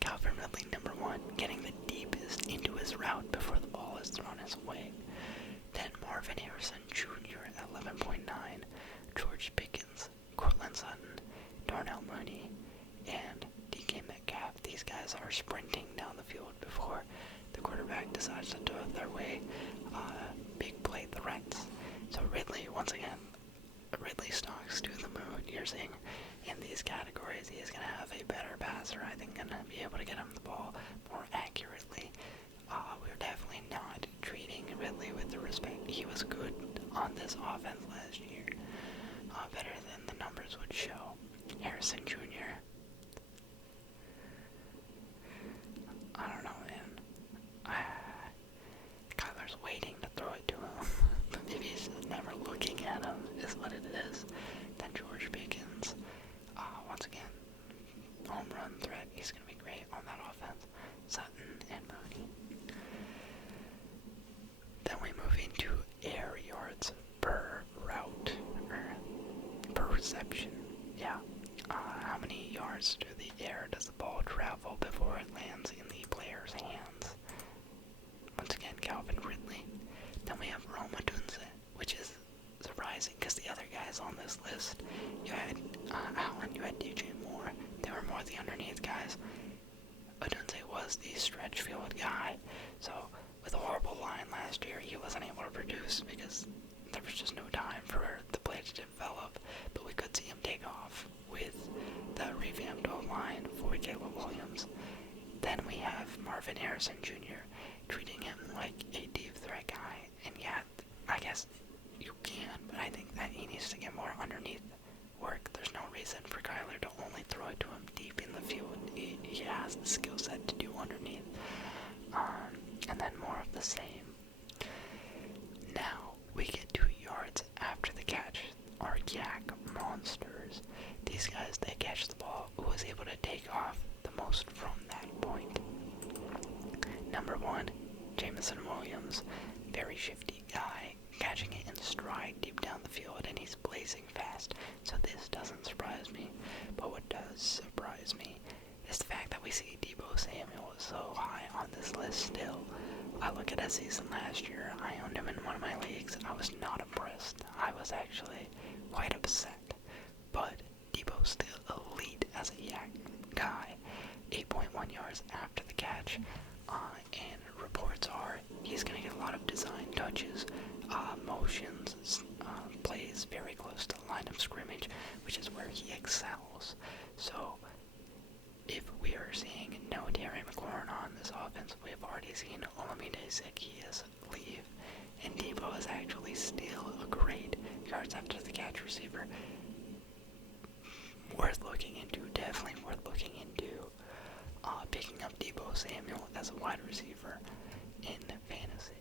Calvin Ridley, number 1, getting the deepest into his route before the ball is thrown his way. Then Marvin Harrison Jr. at 11.9, George Pickens, Cortland Sutton, Darnell Mooney, and DK Metcalf. These guys are sprinting down the field before the quarterback decides to throw it their way. Big play threats. So Ridley, once again, Ridley stocks to the moon. You're seeing in these categories, he's going to have a better passer. I think going to be able to get him the ball more accurately. We're definitely not treating Ridley with the respect he was good on this offense last year. Better than the numbers would show. Harrison Jr. I don't know, man. Kyler's waiting to throw it to him. But maybe he's never looking at him, is what it is. Then George Pickens. Once again, home run threat. He's going to be great on that offense. Sutton and Mooney. Then we move into air yards per route. Per reception. Yeah. How many yards through the air does the ball travel before it lands in the player's hands? Once again, Calvin Ridley. Then we have Rome Odunze, which is surprising because the other guys on this list, you had Allen, you had DJ Moore. They were more the underneath guys. Odunze was the stretch field guy, so with a horrible line last year, he wasn't able to produce because there was just no time for the play to develop. But we could see him take off with the revamped O-line for Caleb Williams. Then we have Marvin Harrison Jr. treating him like a deep threat guy. And yeah, I guess you can, but I think that he needs to get more underneath work. There's no reason for Kyler to only throw it to him deep in the field. He has the skill set to do underneath. And then more of the same. Now, we get 2 yards after the catch. Our yak monsters. These guys, they catch the ball. Who was able to take off the most from that point? Number 1, Jameson Williams. Very shifty guy. Catching it in stride deep down the field, and he's blazing fast. So this doesn't surprise me. But what does surprise me is the fact that we see Deebo Samuel so high on this list still. I look at his season last year. I owned him in one of my leagues. I was not impressed. I was actually quite upset. But Debo's still elite as a yak guy. 8.1 yards after the catch. And reports are he's going to get a lot of design touches, motions, plays very close to the line of scrimmage, which is where he excels. So, if we are seeing no Terry McLaurin on this offense, we have already seen Olamide Zaccheaus leave, and Debo is actually still a great yards after the catch receiver. Worth looking into, definitely worth looking into. Picking up Deebo Samuel as a wide receiver in fantasy.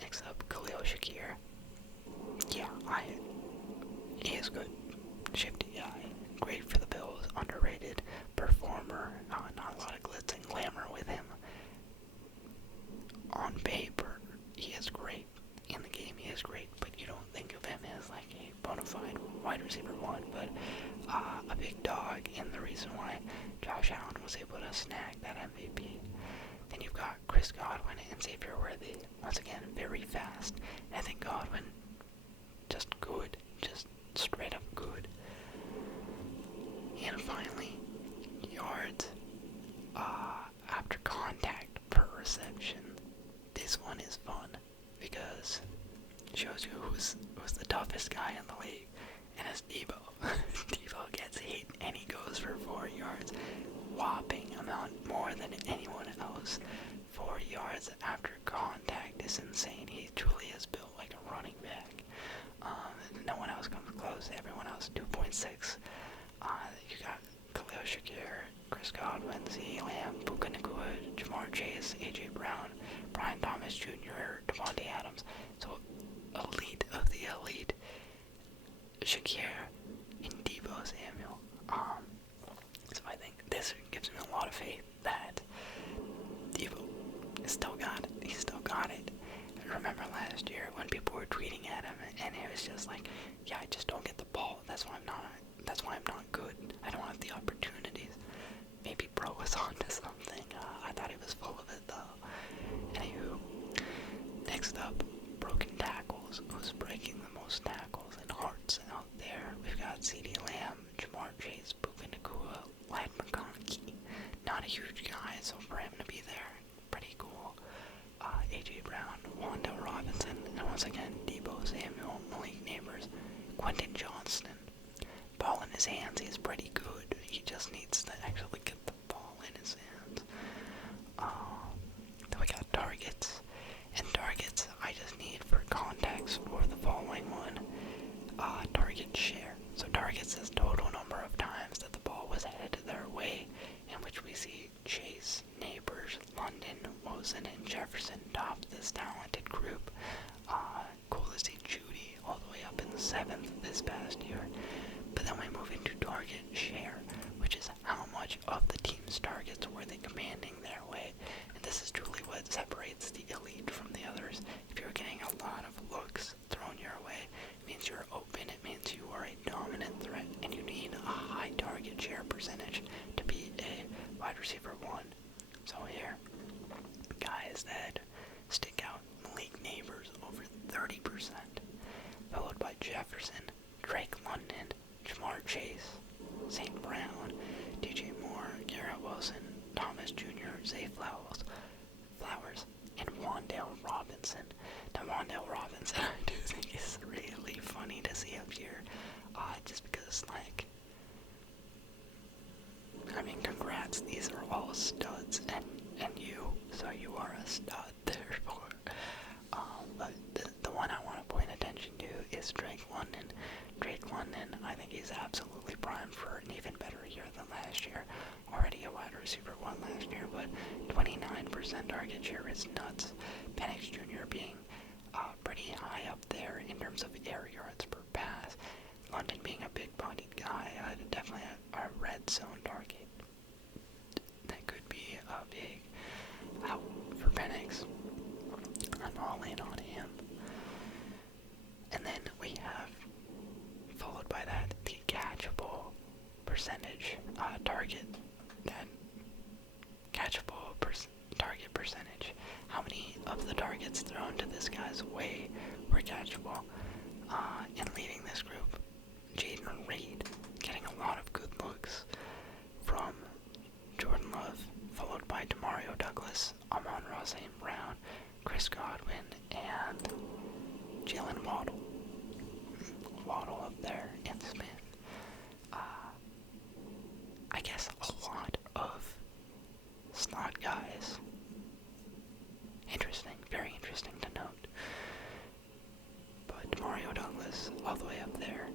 Next up, Khalil Shakir. Yeah, he is good. Shifty guy. Great for the Bills. Underrated performer. Not a lot of glitz and glamour with him. On paper, he is great. In the game, he is great. But you don't think of him as like a bona fide wide receiver one. But a big dog. And the reason why Josh Allen was able to snag that MVP. Then you've got Chris Godwin and Xavier Worthy. Once again, very fast. And I think Godwin, just good. Just straight up good. And finally, yards after contact per reception. This one is fun because it shows you who's the toughest guy in the league. And it's Debo. Debo gets hit and he goes for 4 yards. Whopping amount more than anyone else. 4 yards after contact is insane. He truly is built like a running back. No one else comes close. Everyone else 2.6. You got Khalil Shakir, Chris Godwin, C. Lamb, Puka Nacua, Jamar Chase, A.J. Brown, Brian Thomas Jr., Devontae Adams. So elite of the elite. Shakir and Debo Samuel. So I think this gives me a lot of faith that Debo still got it. He still got it. I remember last year when people were tweeting at him, and it was just like, yeah, I just don't get the ball. That's why I'm not good. I don't have the opportunities. Maybe bro was onto something. I thought he was full of it though. Anywho, next up, broken tackles. Who's breaking the most tackles and hearts out there? We've got C.D. Lamb, Jamar Chase, Puka Nacua, Ladd McConkey. Not a huge guy, so for him to be there, pretty cool. A.J. Brown, Wan'Dale Robinson, and once again, Debo Samuel, Malik Neighbors, Quentin Johnston. Ball in his hands, he's pretty good. He just needs to actually get the ball in his hands. Then we got targets. And targets, I just need for context for the following one. Target share. So targets is total number of times that the ball was headed their way, in which we see Chase, Neighbors, London, Wilson, and Jefferson top this talented group. Cool to see Judy all the way up in the 7th this past year. But then we move into target share, which is how much of the team's targets were they commanding their way. And this is truly what separates the elite from the others. If you're getting a lot of looks thrown your way, it means you're open, it means you are a dominant threat, and you need a high target share percentage to be a wide receiver one. So here, guys that stick out, Malik Neighbors over 30%, followed by Jefferson, Drake London, Jamar Chase, St. Brown, DJ Moore, Garrett Wilson, Thomas Jr., Zay Flowers, and Wan'Dale Robinson. Now Wan'Dale Robinson, I do think is really funny to see up here, just because, like, I mean, congrats, these are all studs, and you, so you are a stud, therefore. But the one I want to point attention to is Drake London. Drake London, I think he's absolutely primed for an even better year than last year. Already a wide receiver one last year, but 29% target share is nuts. Penix Jr. being pretty high up there in terms of air yards per pass. London being a big-bodied guy, definitely a red zone target. That could be a big out for Penix. I'm all in on him. And then we have, followed by that, the catchable percentage target. That catchable target percentage. How many targets thrown to this guy's way were catchable. And leading this group, Jaden Reed getting a lot of good looks from Jordan Love, followed by Demario Douglas, Amon-Ra St. Brown, Chris Godwin, and Jalen Waddle. Waddle up there, and Smith. I guess a lot of slot guys. Interesting, very interesting to note. But Demario Douglas, all the way up there.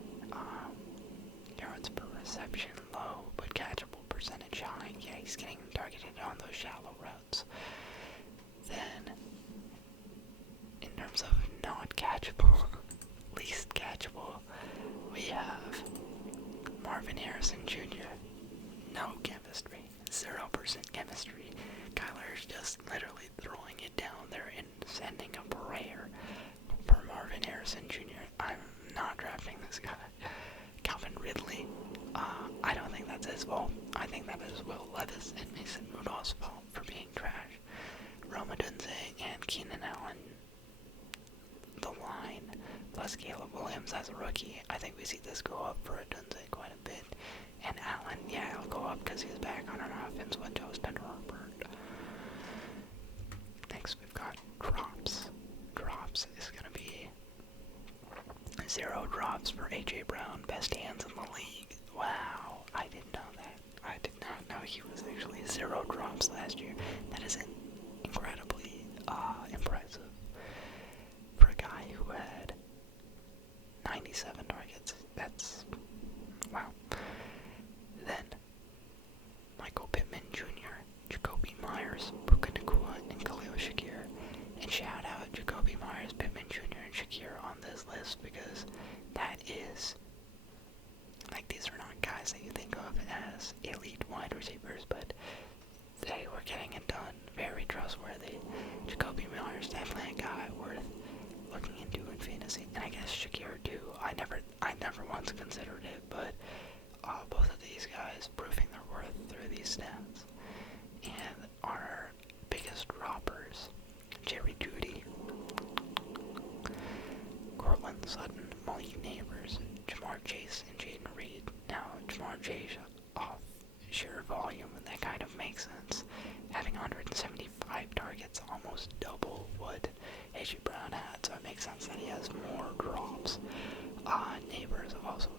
Yards per reception low, but catchable percentage high. Yeah, he's getting targeted on those shallow routes. Then, in terms of not catchable, least catchable, we have Marvin Harrison Jr. No chemistry, 0% chemistry. Kyler's just literally throwing it down there and sending a prayer for Marvin Harrison Jr. I'm not drafting this guy. Calvin Ridley, I don't think that's his fault. I think that is Will Levis and Mason Rudolph's fault for being trash. Roma Dunze and Keenan Allen, the line, plus Caleb Williams as a rookie. I think we see this go up for Dunze quite a bit. And Allen, yeah, he'll go up because he's back on an offense with Justin Herbert. Next, we've got drops. Drops is going to be 0 drops for A.J. Brown, best hands in the league. Wow, I didn't know that. I did not know he was actually 0 drops last year. That is incredibly impressive for a guy who had 97 targets. That's, wow. Then, Michael Pittman Jr., Jacoby Myers, Puka Nacua, and Khalil Shakir. And shout out Jacoby Myers, Pittman Jr., and Shakir on this list because that is, like, these are not guys that you think of as elite wide receivers, but they were getting it done. Very trustworthy. Jacoby Myers, definitely a guy worth looking into in fantasy. And I guess Shakir too. I never once considered it, but both of these guys proving their worth through these stats. And our biggest droppers, Jerry Jeudy, Cortland Sutton, Malik Neighbors, Jamar Chase, and Jaden Reed. Now, Jamar Chase, off sheer volume, and that kind of makes sense. Having 175 targets, almost double what A.J. Brown had, so it makes sense that he has more drops. Neighbors also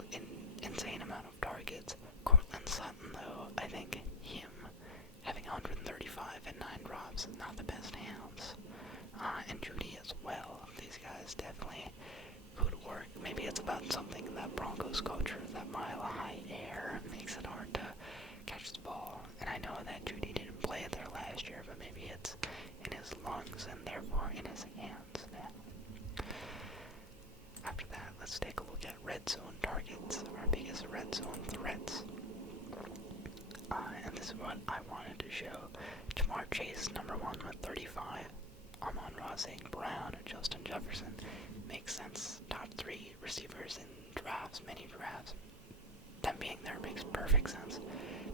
insane amount of targets. Cortland Sutton, though, I think him having 135 and 9 drops is not the best hands. And Jeudy as well. These guys definitely could work. Maybe it's about something in that Broncos culture, that mile-high air makes it hard to catch the ball. And I know that Jeudy didn't play there last year, but maybe it's in his lungs and therefore in his hands now. After that, let's take a look at red zone targets, our biggest red zone threats. And this is what I wanted to show. Jamar Chase, number 1 with 35. Amon-Ra St. Brown and Justin Jefferson. Makes sense. Top 3 receivers in drafts, many drafts. Them being there makes perfect sense.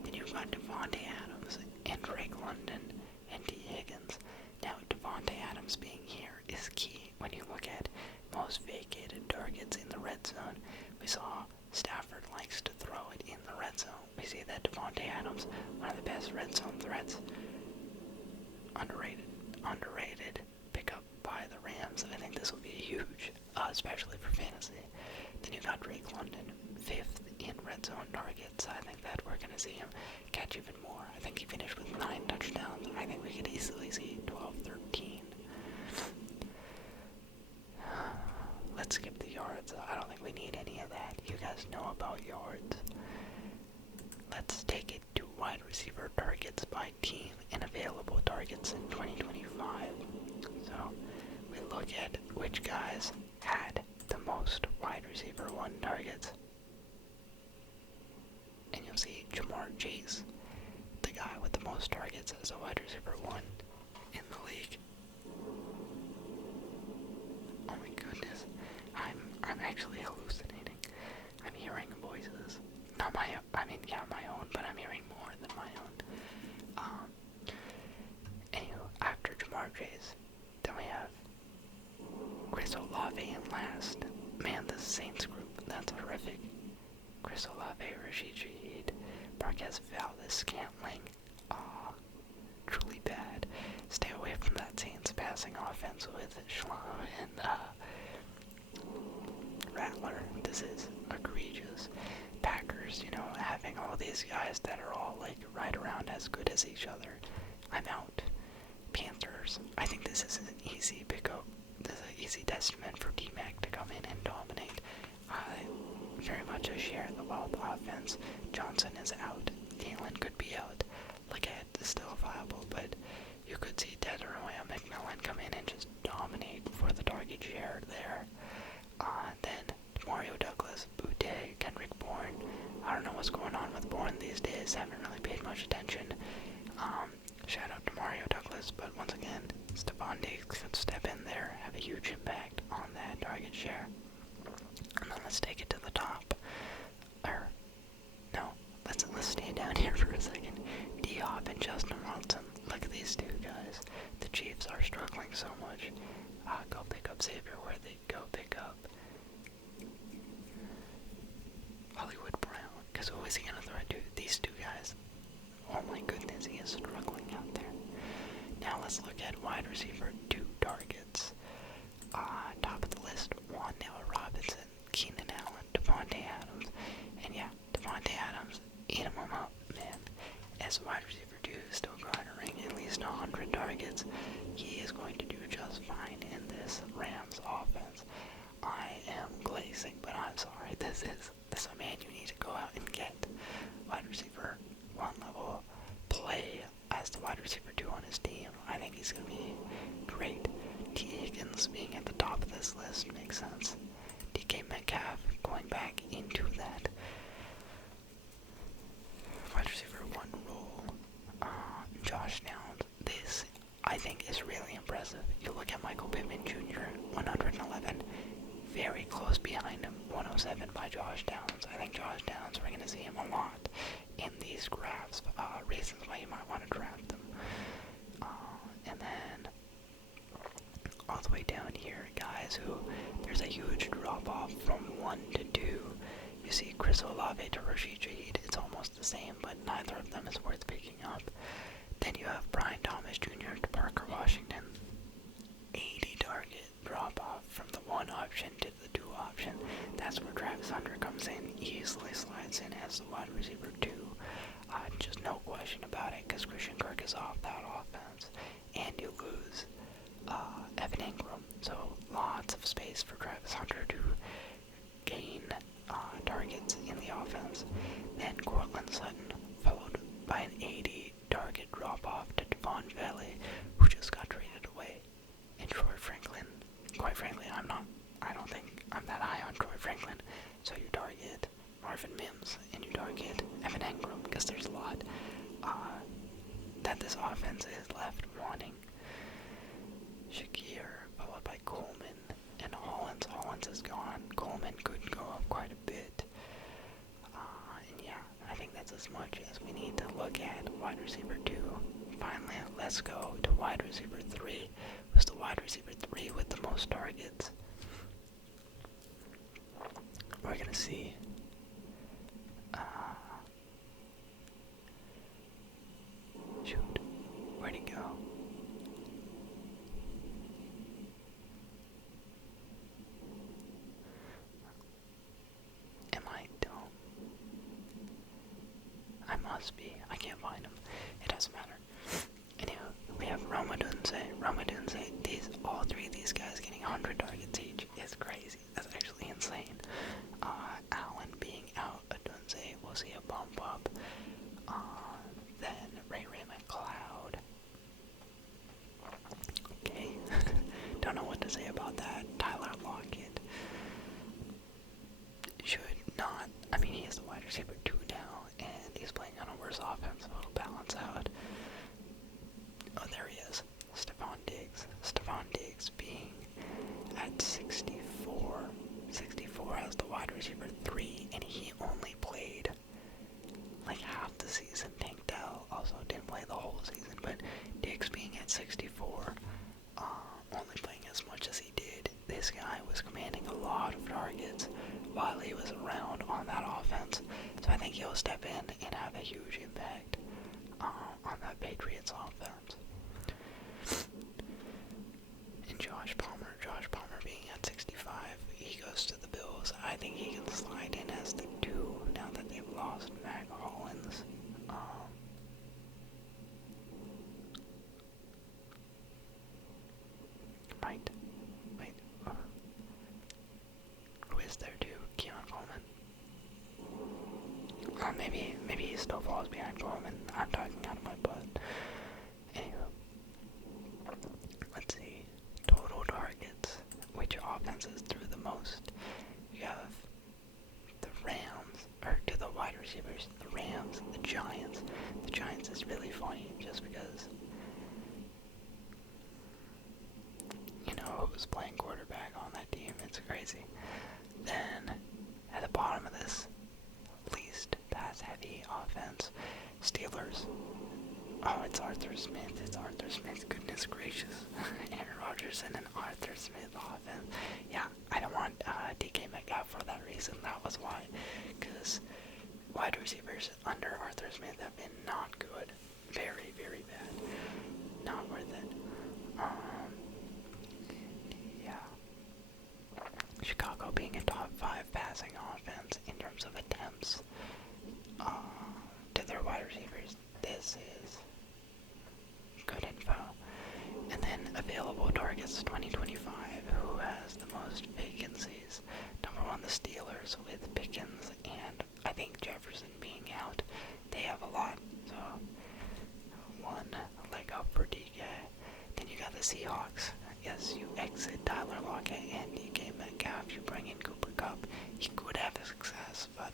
Then you've got Devontae Adams and Drake London and T. Higgins. Now, Devontae Adams being here is key when you look at most vacated targets in the red zone. We saw Stafford likes to throw it in the red zone. We see that Devontae Adams, one of the best red zone threats, underrated pickup by the Rams. I think this will be huge, especially for fantasy. Then you got Drake London, 5th in red zone targets. I think that we're going to see him catch even more. I think he finished with 9 touchdowns. I think we could easily see 12, 13. Let's skip the yards. I don't think we need any of that. You guys know about yards. Let's take it to wide receiver targets by team and available targets in 2025. So we look at which guys had the most wide receiver 1 targets. And you'll see Jamar Chase, the guy with the most targets as a wide receiver 1 in the league. Oh my goodness. I'm actually hallucinating. I'm hearing voices. Not my own, my own, but I'm hearing more than my own. Anywho, after Jamar Chase, then we have Saints group. That's horrific. Chris Olave, Rashid Shaheed, Marquez Valdez, Scantling. Truly bad. Stay away from that Saints passing offense with Schlam and Rattler. This is egregious. Packers, having all these guys that are all like right around as good as each other. I'm out. Panthers. I think this is an easy pickup. This is an easy testament for D-Mac to come in and dominate. I very much share the Wild offense. Johnson is out. Thielen could be out. Leggett is still viable, but you could see Dederoy and McMillan come in and just dominate for the target share there. Then Mario Douglas, Boutte, Kendrick Bourne. I don't know what's going on with Bourne these days. Haven't really paid much attention. Shout out to Mario Douglas, but once again, Stephon Diggs could step in there, have a huge impact on that target share. And then let's take it to the top. Let's stay down here for a second. D-Hop and Justin Watson. Look at these two guys. The Chiefs are struggling so much. Go pick up Xavier Worthy. Go pick up Hollywood Brown. Because who is he going to throw it to? These two guys. Oh my goodness, he is struggling out there. Now let's look at wide receiver 2 targets. Top of the list, Juan Robinson, Keenan Allen, Devontae Adams. And yeah, Devontae Adams, eat him up, man. As wide receiver 2 is still garnering at least 100 targets, he is going to do just fine in this Rams offense. I am glazing, but I'm sorry. This is a man you need to go out and get. Wide receiver 1 level play as the wide receiver 2 on his team. I think he's going to be great. T. Higgins being at the top of this list makes sense. DK Metcalf going back into that wide receiver 1 role. Josh Downs, this I think is really impressive. You look at Michael Pittman Jr., 111, very close behind him, 107 by Josh Downs. I think Josh Downs, we're going to see him a lot in these graphs, reasons why you might want to draft them. And then all the way down here, guys, there's a huge drop-off from 1 to 2. You see Chris Olave to Rashid Shaheed. It's almost the same, but neither of them is worth picking up. Then you have Brian Thomas Jr. to Parker Washington. 80 target drop-off from the 1 option to the 2 option. That's where Travis Hunter comes in, easily slides in as the wide receiver 2. Just no question about it, because Christian Kirk is off that offense. And you lose Evan Ingram. So lots of space for Travis Hunter to gain targets in the offense. Then Cortland Sutton, followed by an 80 target drop-off to Devon Valley, who just got traded away. And Troy Franklin, quite frankly, I don't think I'm that high on Troy Franklin. So you target Marvin Mims and you target Evan Ingram, because there's a lot that this offense is left wanting. Shakir, followed by Coleman and Hollins. Hollins is gone. Coleman could go up quite a bit. And yeah, I think that's as much as we need to look at wide receiver 2. Finally, let's go to wide receiver 3. Who's the wide receiver 3 with the most targets? We're going to see shoot, where'd he go? Am I dumb? I must be. I can't find him. It doesn't matter. Anyway, we have Roma Dunze. All 3 of these guys getting 100 targets each is crazy. That's actually insane. Allen being out, Dunze will see a bump up. Then Ray McLeod. Okay. Don't know what to say about that. Tyler Lockett should not. I mean, he is the wide receiver 2 now, and he's playing on a worse offense, so it'll balance out. Oh, there he is. Stephon Diggs being at 64. maybe he still falls behind Coleman. I'm talking out of my butt. Anyway, let's see. Total targets. Which offenses threw the most? You have the Rams, or to the wide receivers, the Rams, the Giants. The Giants is really funny just because, you know, who's playing quarterback on that team. It's crazy. Then, at the bottom of this least pass-heavy offense, Steelers. Oh, it's Arthur Smith. It's Arthur Smith. Goodness gracious. Aaron Rodgers and an Arthur Smith offense. Yeah, I don't want DK Metcalf for that reason. That was why. Because wide receivers under Arthur Smith have been not good. Very, very bad. Not worth it. Yeah. Chicago being a top 5 passing offense in terms of attempts to their wide receivers. This is good info. And then available targets 2025. Who has the most vacancies? Number 1, the Steelers with Pickens and I think Jefferson being out. They have a lot. So one leg up for DK. Then you got the Seahawks. Yes, you exit Tyler Lockett and DK Metcalf. You bring in Cooper Kupp. He could have success, but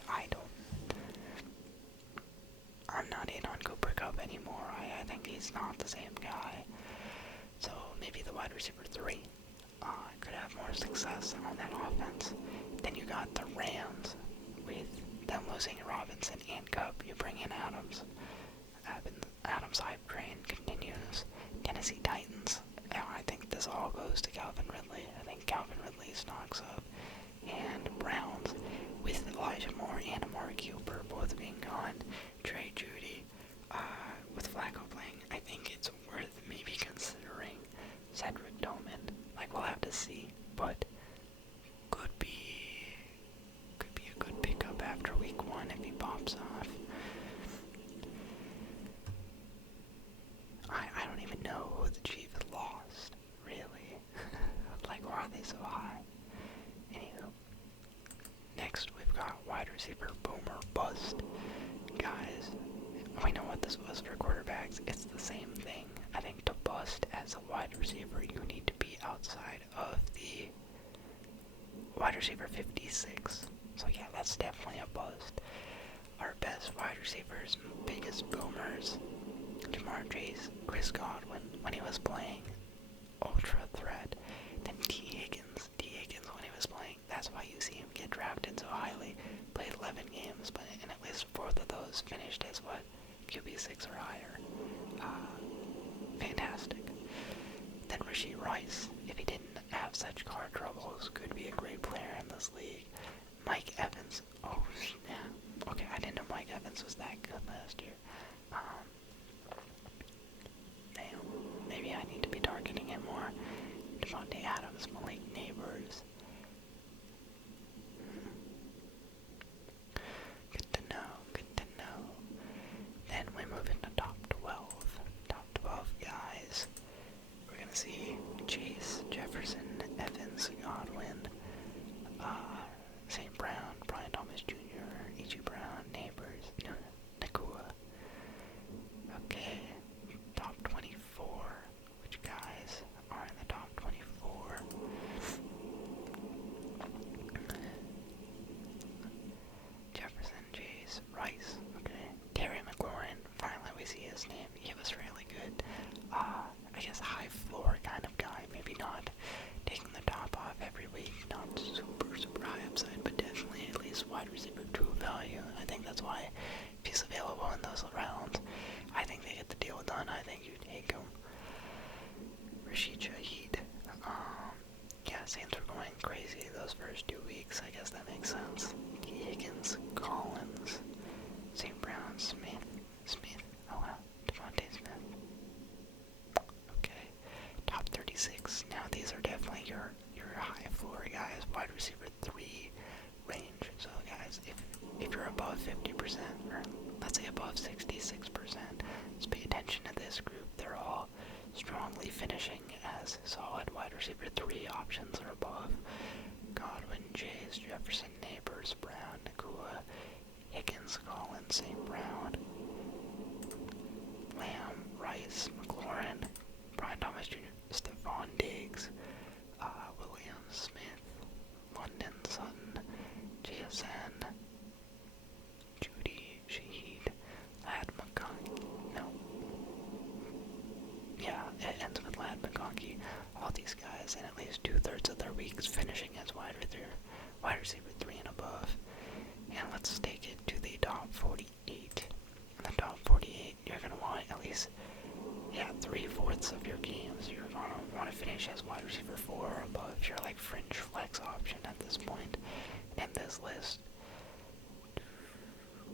I'm not in on Cooper Kupp anymore. I think he's not the same guy. So maybe the wide receiver 3 could have more success on that offense. Then you got the Rams with them losing Robinson and Kupp. You bring in Adams. Adams hype train continues. Tennessee Titans. I think this all goes to Calvin Ridley. I think Calvin Ridley stocks up. And Browns with Elijah Moore and Amari Cooper both being gone. Trey Judy with Flacco playing. I think it's worth maybe considering Cedric Tillman. Like, we'll have to see, but could be a good pickup after week 1 if he pops off. I don't even know who the Chiefs lost, really. Like, why are they so high? Anywho, next we've got wide receiver boomer bust. Guys, we know what this was for quarterbacks. It's the same thing. I think to bust as a wide receiver, you need to be outside of the wide receiver 56. So yeah, that's definitely a bust. Our best wide receivers, biggest boomers, Jamar Chase, Chris Godwin, when he was playing, ultra threat. Then T. Higgins when he was playing. That's why you see him get drafted so highly. Played 11 games, but in at least 4 of those finished as what? QB6 or higher. Fantastic. Then Rashee Rice, if he didn't have such car troubles, could be a great player in this league. Mike Evans, oh snap. Okay, I didn't know Mike Evans was that good last year. Damn, maybe I need to be targeting him more. Devontae Adams, Malik Neighbors. Good to know. Then we move into top 12. Top 12 guys. We're gonna see Chase, Jefferson, Evans, Godwin, St. Brown, Brian Thomas Jr., E.G. Brown, Neighbors, Nakua. Okay, top 24. Which guys are in the top 24? Jefferson, Chase, Rice. Okay, Terry McLaurin. Finally, we see his name. He was really good. I guess high floor kind of guy. Maybe not taking the top off every week. Not super high upside, but definitely at least wide receiver 2 value. I think that's why if he's available in those rounds, I think they get the deal done. I think you take him. Rashid Shaheed. Yeah, Saints were going crazy those first 2 weeks. I guess that makes sense. Higgins, Collins, St. Brown, Smith. Oh wow, Devontae Smith. Okay, top 36. Now these are definitely your high floor guys, wide receiver 3 range. So guys, if you're above 50%, or let's say above 66%, just pay attention to this group. They're all strongly finishing as solid wide receiver 3 options or above. Godwin, Chase, Jefferson, Neighbors, Brown, Nakua, Higgins, Collins, St. Brown, Lamb, Rice, McLaurin, Brian Thomas Jr., Stephon Diggs, Williams, Smith, London, Sutton, JSN, Judy, Shaheed, Lad McConkey. No. Yeah, it ends with Lad McConkey. All these guys in at least 2/3 of their weeks finishing as wide receiver 3 and above. And let's take it to the top 48. In the top 48, you're going to want at least, 3/4 of your games. You're going to want to finish as wide receiver 4 or above. You're like fringe flex option at this point. And in this list,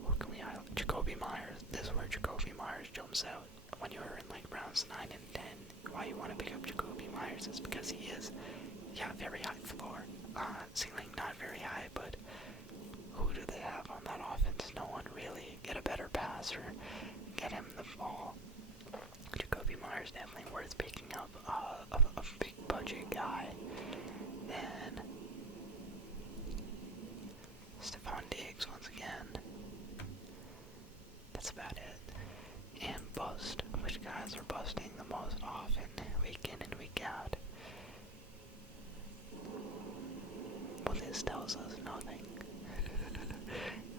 what can we highlight? Jacoby Myers. This is where Jacoby Myers jumps out. When you're in like rounds 9 and 10, why you want to pick up Jacoby Myers is because he is, very high floor. Ceiling not very high, but who do they have on that offense? No one really. Get a better passer, get him the ball. Jacoby Myers definitely worth picking up. A big budget guy. Then Stephon Diggs once again. That's about it. And bust. Which guys are busting the most often, week in and week out? Well, this tells us nothing.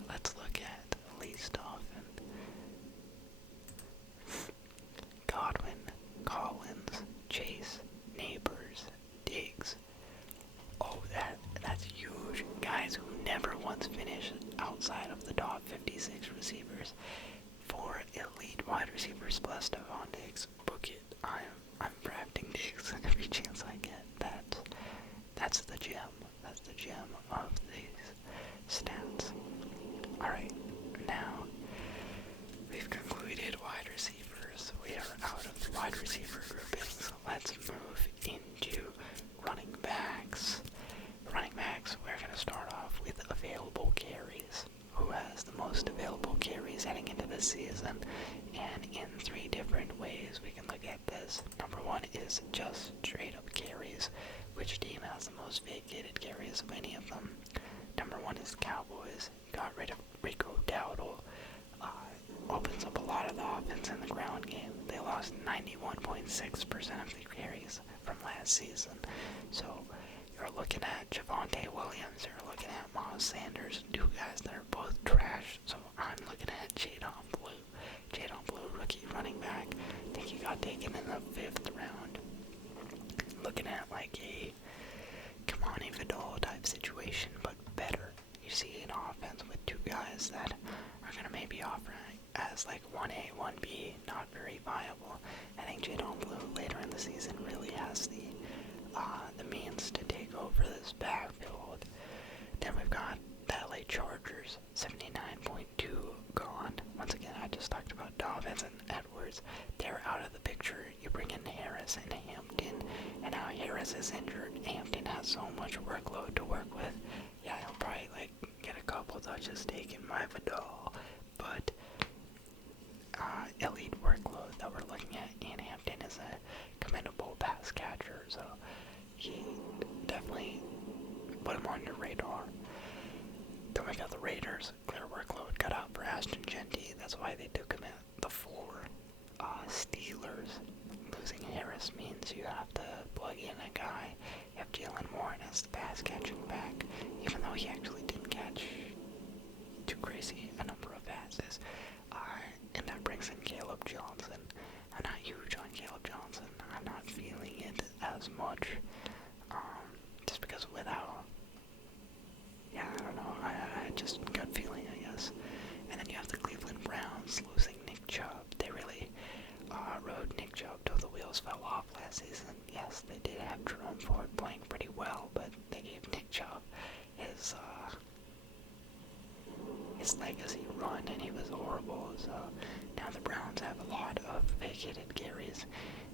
Let's look at least often. Godwin, Collins, Chase, Neighbors, Diggs. Oh, that's huge. Guys who never once finished outside of the top 56 receivers. 4 elite wide receivers plus Stephon Diggs. Book it. I'm drafting Diggs every chance I get. That's the gem. That's the gem of these stats. Alright, now we've concluded wide receivers. We are out of the wide receiver groupings. Let's move into running backs. Running backs, we're going to start off with available carries. Who has the most available carries heading into this season? And in 3 different ways we can look at this. Number 1 is just straight up carries. Which team has the most vacated carries of any of them? Number 1 is Cowboys. Got rid of Rico Dowdle. Opens up a lot of the offense in the ground game. They lost 91.6% of the carries from last season. So you're looking at Javonte Williams, you're looking at Miles Sanders, 2 guys that are both trash. So I'm looking at Jadon Blue, rookie running back. I think he got taken in the 5th round. Looking at like a Kamani Vidal type situation, but better. You see an offense with 2 guys that are going to maybe offer as like 1A, 1B, not very viable. I think Jadon Blue later in the season really has the means to take over this backfield. Then we've got the LA Chargers, 79.2 gone. Once again, I just talked about Dobbins and Edwards. They're out of the picture. You bring in Harris and Hampton, and now Harris is injured. Hampton has so much workload to work with. Yeah, he'll probably get a couple touches taken by Vidal, but elite workload that we're looking at. And Hampton is a commendable pass catcher, so he definitely put him on your radar. Then we got the Raiders. Clear workload cut out for Ashton Genty. That's why they took him at the 4. Steelers. Losing Harris means you have to plug in a guy. You have Jalen Warren as the pass catching back, even though he actually didn't catch too crazy a number of passes. And that brings in Caleb Johnson. I'm not huge on Caleb Johnson. I'm not feeling it as much. Just because without, I don't know. I just gut feeling, I guess. And then you have the Cleveland Browns losing Nick Chubb. They really rode Nick Chubb till the wheels fell off last season. Yes, they did have Jerome Ford playing pretty well, but they gave Nick Chubb his legacy run, and he was horrible. So now the Browns have a lot of vacated carries,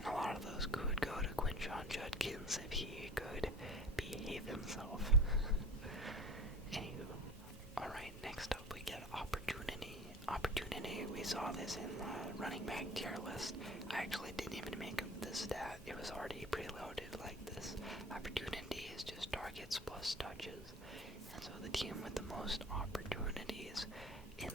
and a lot of those could go to Quinshon Judkins if he could behave himself. Anywho, alright, next up we get opportunity. We saw this in the running back tier list. I actually didn't even make up this stat. It was already preloaded like this. Opportunity is just targets plus touches. And so the team with the most opportunities in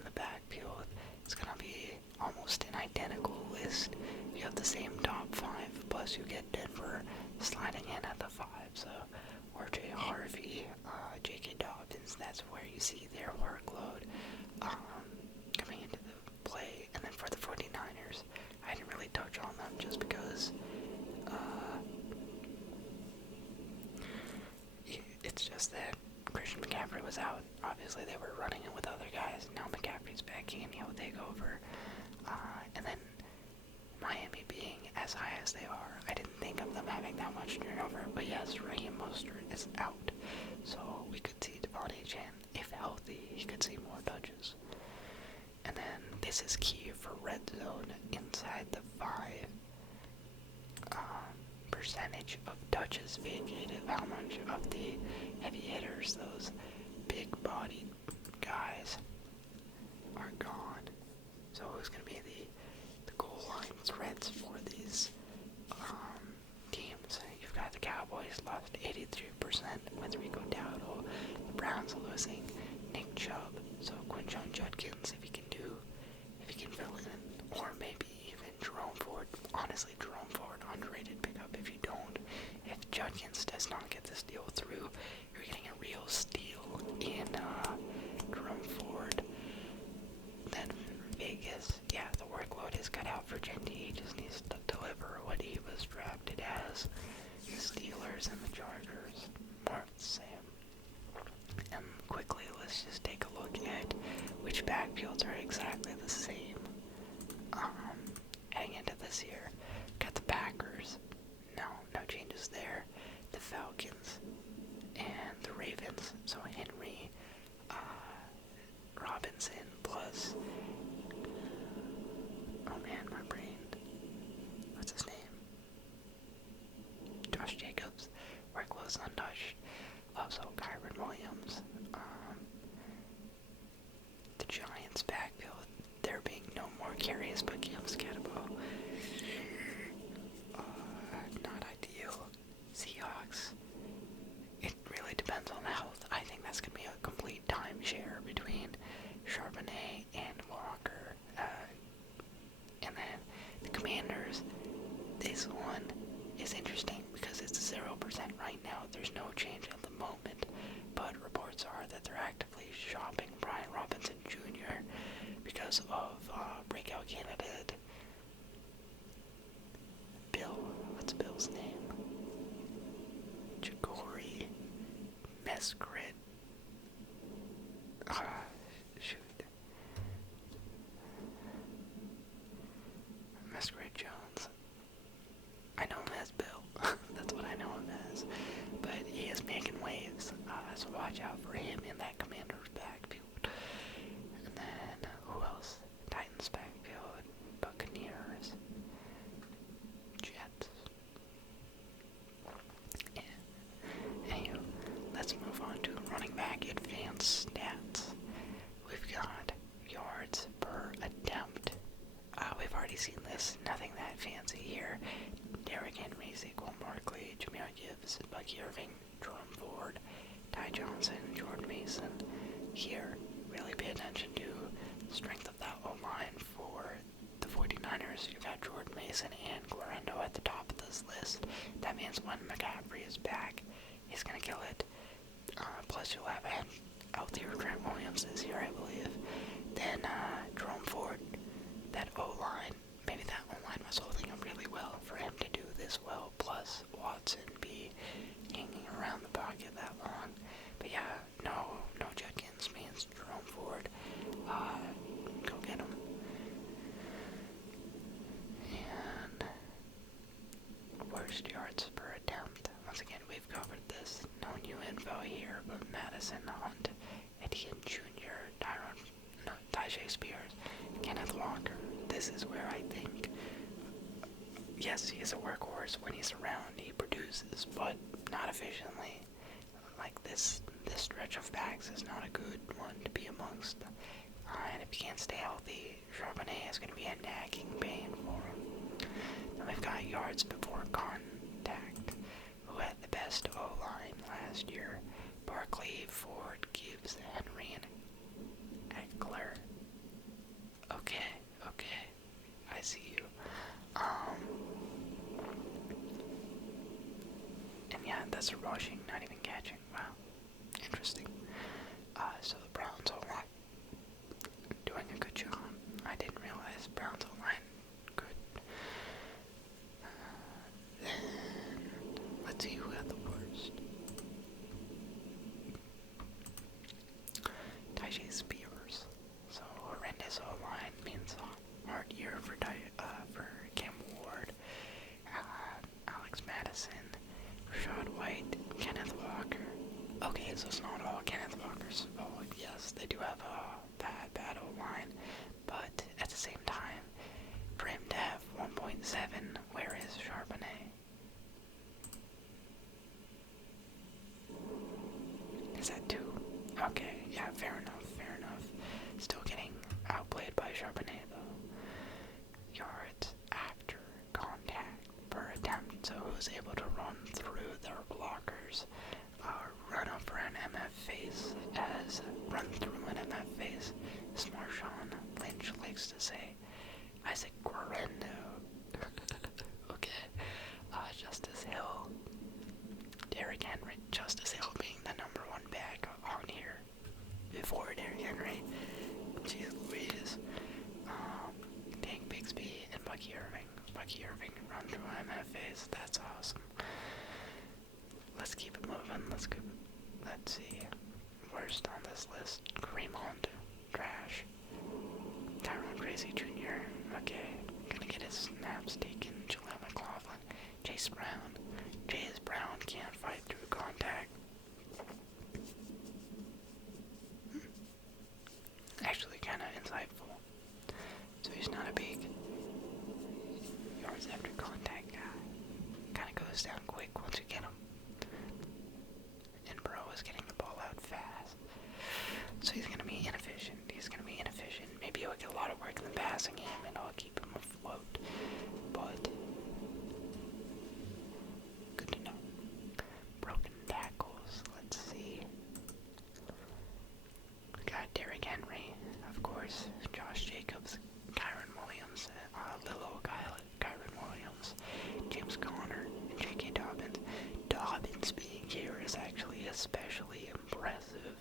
almost an identical list. You have the same top 5, plus you get Denver sliding in at the 5. So RJ Harvey, J.K. Dobbins, that's where you see their workload coming into the play. And then for the 49ers, I didn't really touch on them just because it's just that Christian McCaffrey was out. Obviously, they were running it with other guys. Now McCaffrey's back in, he'll take over. And then Miami being as high as they are, I didn't think of them having that much turnover. But yes, Raheem Mostert is out. So we could see Devon Achane, if healthy, he could see more touches. And then this is key for red zone inside the 5. Percentage of touches vacated, how much of the heavy hitters, those big-bodied guys, are gone. So who's going to be the goal line threats for these teams? You've got the Cowboys lost 83% with Rico Dowdle. The Browns losing Nick Chubb. So Quinshon Judkins, if he can fill in, or maybe even Jerome Ford. Honestly, Jerome Ford, underrated pickup. If Judkins does not get this deal through, you're getting a real steal in Jerome Ford. Then Vegas, yeah, the workload is cut out for Genty. He just needs to deliver what he was drafted as. The Steelers and the Chargers, more of the same. And quickly, let's just take a look at which backfields are exactly the same heading into this year. Got the Packers. No changes there. The Falcons and the Ravens. So Henry, Robinson, plus, oh man, my brain. What's his name? Josh Jacobs. Workload's untouched. Also Kyron Williams. The Giants backfield. There being no more carries, but Cam Scatterbo. Not ideal. Seahawks. It really depends on the health. I think that's going to be a complete timeshare between Charbonnet and Walker. And then the Commanders. This one is interesting because it's 0% right now. There's no change at the moment. But reports are that they're actively shopping Brian Robinson Jr. because of breakout candidate Bill. What's Bill's name? Jagori Meskrit. Shoot. Meskrit Jones. I know him as Bill. That's what I know him as. But he is making waves. So watch out for him in that Commander's backfield. And then, who else? Titans backfield. Buccaneers. Jets. Yeah. Anywho, let's move on to running back advanced stats. We've got yards per attempt. We've already seen this. Nothing that fancy here. Derrick Henry, Saquon Barkley, Jahmyr Gibbs, Bucky Irving, Jerome Ford, Ty Johnson, Jordan Mason. Here, really pay attention to the strength of that O-line for the 49ers. You've got Jordan Mason and Glorendo at the top of this list. That means when McCaffrey is back, he's going to kill it. Plus, you'll have a healthier Trent Williams this year, I believe. Then, Jerome Ford, that O-line, maybe that O-line was holding him really well for him to do this well. Plus, Watson be hanging around the pocket that long. But yeah, no Judkins means Jerome Ford. Go get him. And worst yards per attempt. Once again, we've covered this. No new info here, but Madison Hunt, Etienne Jr., Tyjae Spears, Kenneth Walker. This is where I think, yes, he is a workhorse. When he's around, he produces, but not efficiently. Like this stretch of backs is not a good one to be amongst. And if he can't stay healthy, Charbonnet is going to be a nagging pain for him. Then we've got yards before contact, who had the best O-line last year. Barkley, Ford, Gibbs, Henry, and Eckler. Okay. that's a rushing, not even catching. Wow, interesting. So the Browns O-line doing a good job. I didn't realize Browns O-line good. Then let's see who had the worst. Tajay Spears. So horrendous O-line means hard year for Cam Ward, Alex Madison, Rashad White, Kenneth Walker. Okay, so it's not all Kenneth Walker's fault. Yes, they do have a bad O-line, but at the same time, for him to have 1.7, where is Charbonnet? Is that 2? Okay, yeah, fair enough. Still getting outplayed by Charbonnet, though. Yards after contact per attempt, so who's able to run through their blockers, run over an MF face, as run through an MF face, as Marshawn Lynch likes to say. Isaac Guerrero. Okay. Justice Hill. Derrick Henry. Justice Hill being the number 1 back on here before Derrick Henry. Jeez Louise. Tank Bixby and Bucky Irving. Bucky Irving run through MFAs. That's awesome. Let's keep it moving. Let's see. Worst on this list. Kareem Hunt. Trash. Tyrone Crazy Jr. Okay. Gonna get his snaps taken. Jaleel McLaughlin. Chase Brown. Chase Brown can't fight through contact. Actually kind of insightful. So he's not a big yards after contact guy. Kind of goes down quick once you get him. And Bro is getting the ball out fast. So he's going to be inefficient. Maybe he'll get a lot of work in the passing game and I'll keep him afloat. But good to know. Broken tackles. Let's see. We got Derrick Henry, of course, Josh Jacobs, Kyron Williams, Lilo Kyron Williams, James Conner, and J.K. Dobbins. Dobbins being here is actually especially impressive,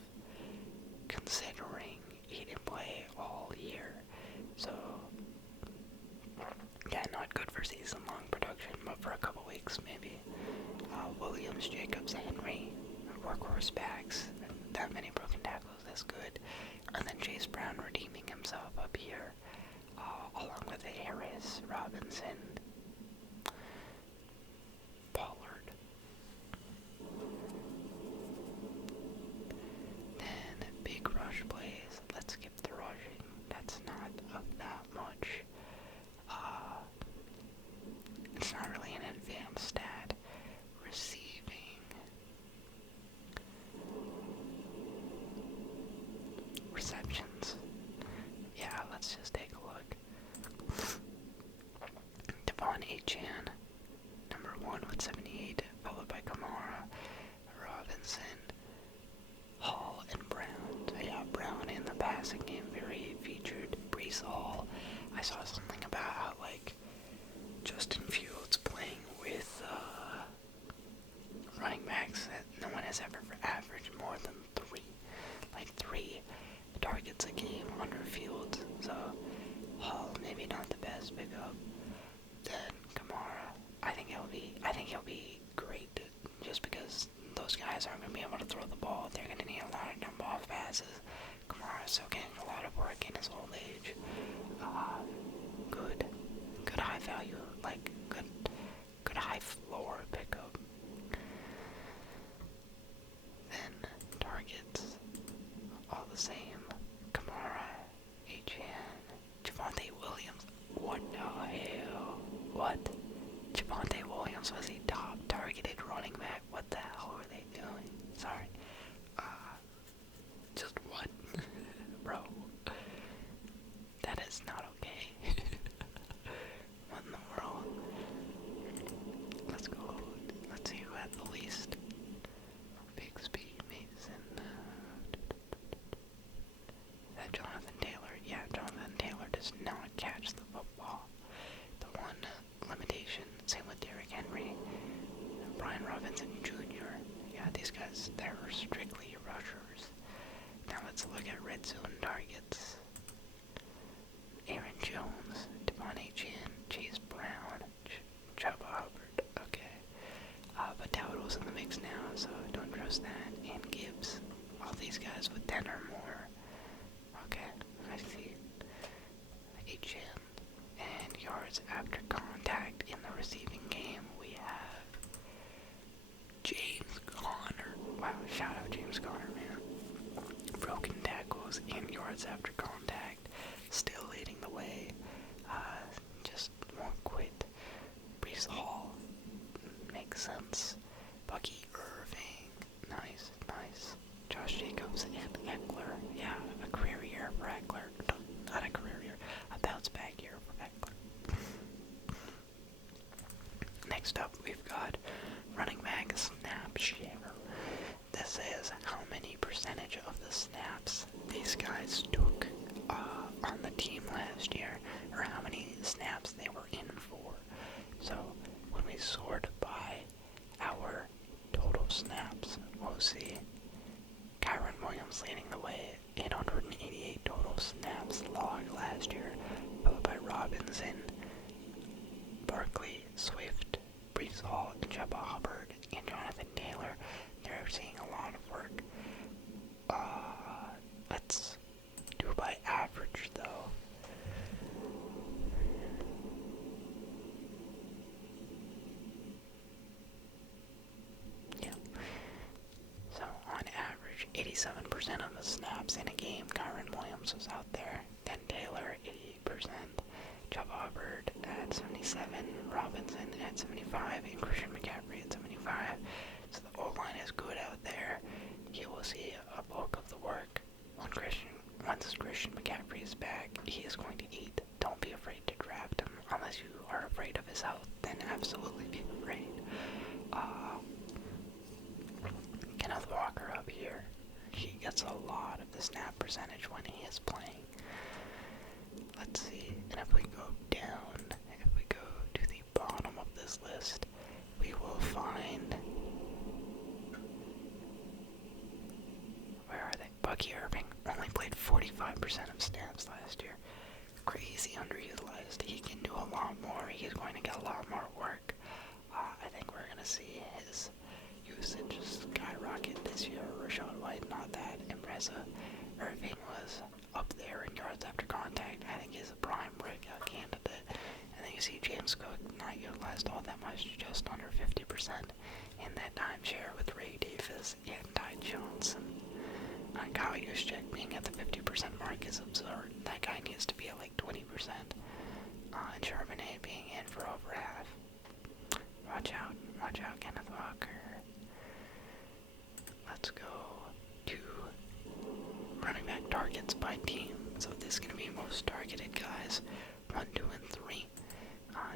considering he didn't play all year. So, yeah, not good for season-long production, but for a couple weeks maybe. Williams, Jacobs, Henry, workhorse backs, that many broken tackles, that's good. And then Chase Brown redeeming himself up here, along with Harris, Robinson, Pollard. Then big rush plays. Let's skip the rushing. That's not of that much. It's not really an advanced stat. Receiving. Receptions. Yeah, let's just take a look. Devon Achan, number 1 with 78, followed by Kamara, Robinson, Hall, and Brown. So yeah, Brown in the passing game very featured. Brees Hall. I saw something about how, like, Justin Fields playing with running backs that no one has ever averaged more than 3 targets a game under Fields. So Hall maybe not the best pickup. Then Kamara, I think he'll be great, just because those guys aren't gonna be able to throw the ball. They're gonna need a lot of dump off passes. Kamara's still getting a lot of work in his old age. Good high value, like good high floor pickup. Then targets, all the same. Kamara, Achan, Javonte Williams. What the hell? What? Javonte Williams was a top targeted running back. What the hell were they doing? Sorry. Just what? Bro. That is not okay. What in the world? Let's go. Let's see who had the least. Bixby, Mason. That Jonathan Taylor. Yeah, Jonathan Taylor does not catch the football. The one limitation. Same with Derrick Henry. Brian Robinson Jr. Yeah, these guys, they're strictly rushers. Now let's look at red zone targets. Aaron Jones, Devon Chin, Chase Brown, Chuba Hubbard. Okay. But Dowdle's in the mix now, so don't trust that. And Gibbs. All these guys with 10 or more. Okay, I see. HN. And yards after contact in the receiving game, we have James Conner. Wow, shout out James Conner, man. Broken tackles and yards after contact. Still leading the way. Just won't quit. Brees Hall. Makes sense. Bucky Irving. Nice, nice. Josh Jacobs and Eckler. Yeah, a career year for Eckler. Not a career year. A bounce back year for Eckler. Next up, we've got running back snap share. This is how many percentage of the snaps these guys took on the team last year, or how many snaps they were in for. So when we sort by our total snaps, we'll see Kyron Williams leading the way, 888 total snaps logged last year, followed by Robinson, Barkley, Swift, Brees Hall, Chuba Hubbard, and Jonathan Taylor. They're seeing a lot of work. Let's do by average, though. Yeah. So, on average, 87% of the snaps in a game, Kyron Williams was out there. Then Taylor, 88%. Chuba Hubbard at 77, Robinson at 75, and Christian McCaffrey at 75. So the O-line is good out there. You will see a bulk of the work once Christian McCaffrey is back. He is going to eat. Don't be afraid to draft him unless you are afraid of his health. Then absolutely be afraid. Kenneth Walker up here. He gets a lot of the snap percentage when he is playing. Let's see. And if we go down, if we go to the bottom of this list, we will find, where are they? Bucky Irving only played 45% of snaps last year. Crazy underutilized. He can do a lot more. He's going to get a lot more work. I think we're going to see his usage skyrocket this year. Rachaad White, not that impressive. Irving was up there in yards after contact. I think he's a prime breakout candidate. And then you see James Cook not utilized all that much, just under 50% in that timeshare with Ray Davis and Ty Johnson. Kyle Juszczyk being at the 50% mark is absurd. That guy needs to be at like 20%. And Charbonnet being in for over half. Watch out, Kenneth Walker. Let's go to running back targets by team. So this is going to be most targeted guys. 1, 2, and 3.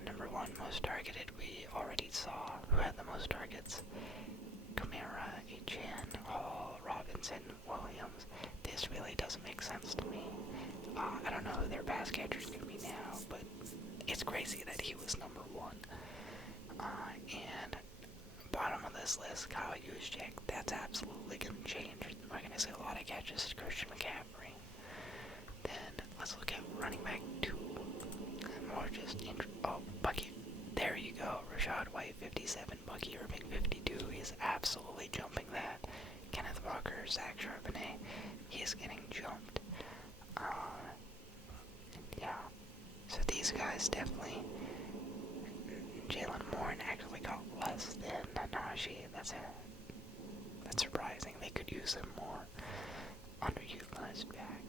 Number 1 most targeted, we already saw who had the most targets. Kamara, Etienne, Hall, Robinson, Williams. This really doesn't make sense to me. I don't know who their pass catcher's going to be now, but it's crazy that he was number 1. And bottom of this list, Kyle Juszczyk. That's absolutely going to change. We're going to see a lot of catches to Christian McCaffrey. Then let's look at running back 2. More just Bucky. There you go. Rachaad White 57, Bucky Irving 52. He's absolutely jumping that. Kenneth Walker, Zach Charbonnet. He is getting jumped. Yeah. So these guys definitely. Jalen Warren actually got less than Najee. That's surprising. They could use him more. Underutilized back.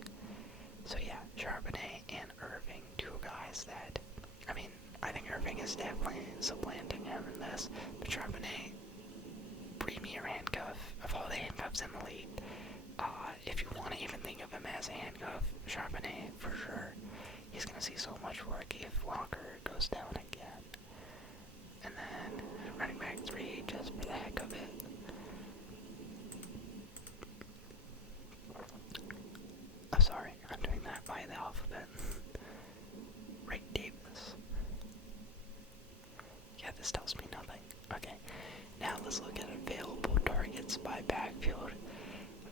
So yeah, Charbonnet and Irving, 2 guys that, I think Irving is definitely supplanting him in this, but Charbonnet, premier handcuff of all the handcuffs in the league. If you want to even think of him as a handcuff, Charbonnet for sure. He's going to see so much work if Walker goes down again. And then running back 3, just for the heck of it. I'm sorry, I'm doing that by the alphabet. Ray Davis. Yeah, this tells me nothing. Okay, now let's look at available targets targets by backfield.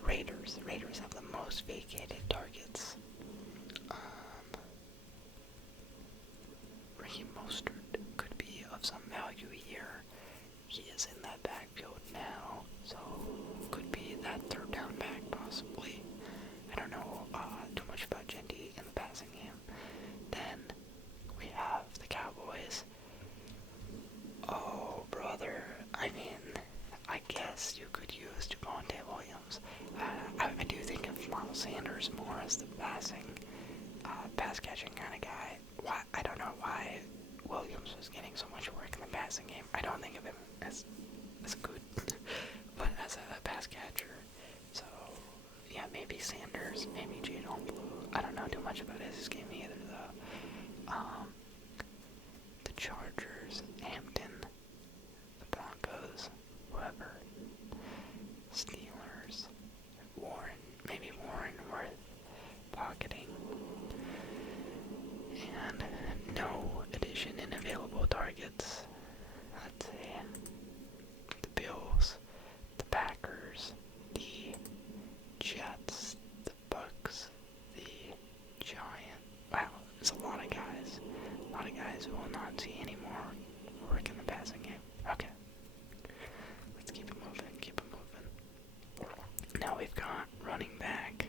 Raiders. The Raiders have the most vacated targets. Raheem Mostert could be of some value here. He is in that backfield now, so could be that third down back possibly. I don't know too much about Genty in the passing game. Then we have the Cowboys. Oh, brother. I mean, I guess you could use Javonte Williams. I do think of Miles Sanders more as the pass-catching kind of guy. Why? I don't know why Williams was getting so much work in the passing game. I don't think of him as good, but as a pass catcher. So, yeah, maybe Sanders, maybe Jadon Blue. I don't know too much about his game either, though. The Chargers, Hampton, the Broncos, whoever. Steelers, Warren, maybe Warren worth pocketing. And no addition in available targets. Let's see. The Bills, the Packers, the Jets, the Bucks, the Giants. Wow, it's a lot of guys. A lot of guys who will not see any more work in the passing game. Okay. Let's keep it moving, Now we've got running back.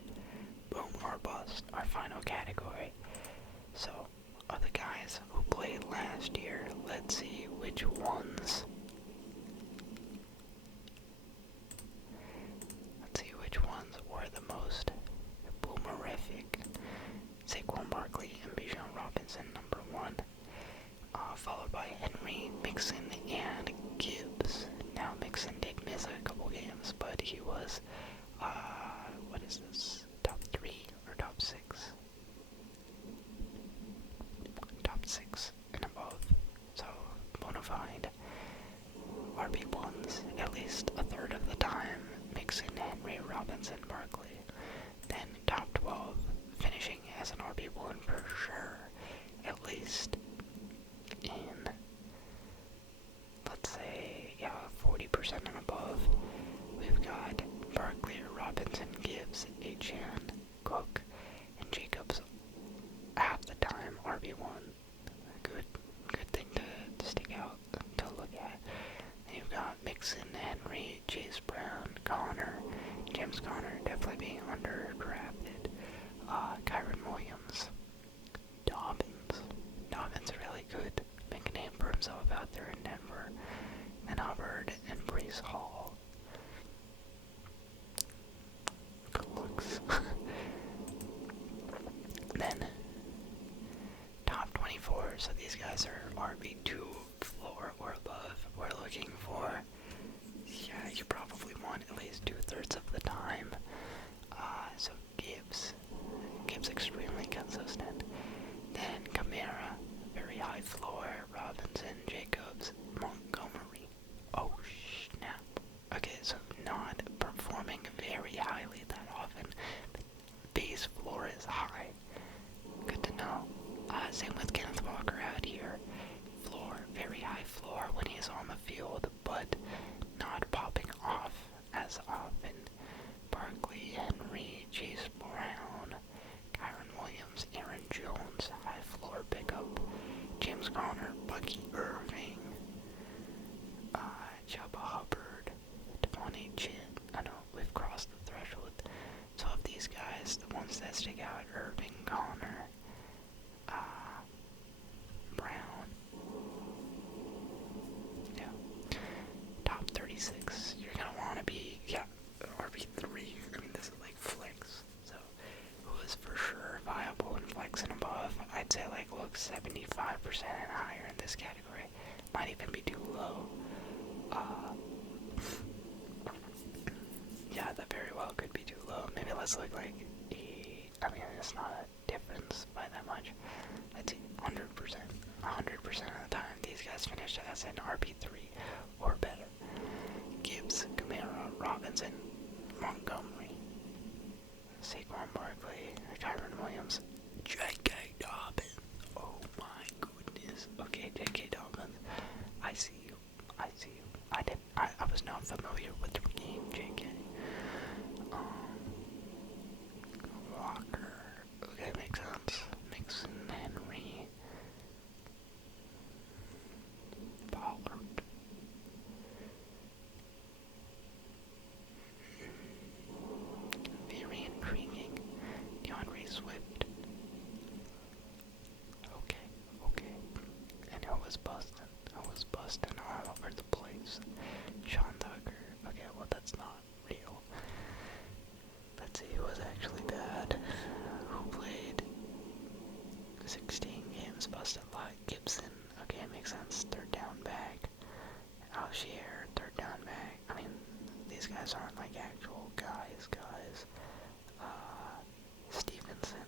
Boom or bust, our final category. So, of the guys who played last year, let's see which ones. Were the most boomerific. Saquon Barkley and Bijan Robinson, number 1. Followed by Henry, Mixon, and Gibbs. Now, Mixon did miss a couple games, but he was, what is this? Top 3 or top 6? Top 6 and above. So, bona fide RB1s, at least a third of the time. Mixon, Henry, Robinson, Barkley. Then top 12, finishing as an RB1 for sure, at least in, let's say, 40% and above. We've got Barkley, Robinson, Gibbs, Achane, Cook, and Jacobs half the time RB1. Good thing to stick out, to look at. And you've got Mixon, Henry, Chase Brown, Connor, James Conner definitely being underdrafted. Kyron Williams, Dobbins really good, make a name for himself out there in Denver. And Hubbard and Breece Hall. Good looks. Then top 24, so these guys are RB2 floor or above. We're looking for, you probably want at least 2/3 of the time. So Gibbs extremely consistent. Then Kamara, very high floor. Robinson, Jacobs, Montgomery. Oh snap. Okay, so not performing very highly that often, but base floor is high. Good to know. Same with Kenneth Walker out here. Floor, very high floor when he's on the field, but not popping off as often. Barkley, Henry, Chase Brown, Kyron Williams, Aaron Jones, high floor pickup. James Conner, Bucky Irving, Chuba Hubbard, Devontae Chin. I know we've crossed the threshold. So of these guys, the ones that stick out, Irving, Conner, Brown. Yeah. Top 36. You're gonna want to be, RB3. I mean, this is like flex. So, who is for sure viable in flex and above? I'd say like look 75% and higher in this category. Might even be too low. Yeah, that very well could be too low. Maybe let's look like I mean, it's not a difference by that much. Let's see, 100%. 100% of the time, these guys finish as an RB3 or better. Gibbs, Kamara, Robinson, Montgomery, Saquon Barkley, Kyron Williams, J.K. Dobbins. Oh my goodness. Okay, J.K. Dobbins. I see you. I was not familiar with the game. JK. Walker. Okay, makes sense. Mixon, Henry. Pollard. Very intriguing. DeAndre Swift. Okay, okay. And who was busting? Who was busting all over the place? Sean Tucker. Okay, well that's not real. Let's see who was actually bad. Who played 16 games, busted a lot. Gibson. Okay, makes sense. Third down back. Alshier, third down back. I mean, these guys aren't like actual guys. Stevenson.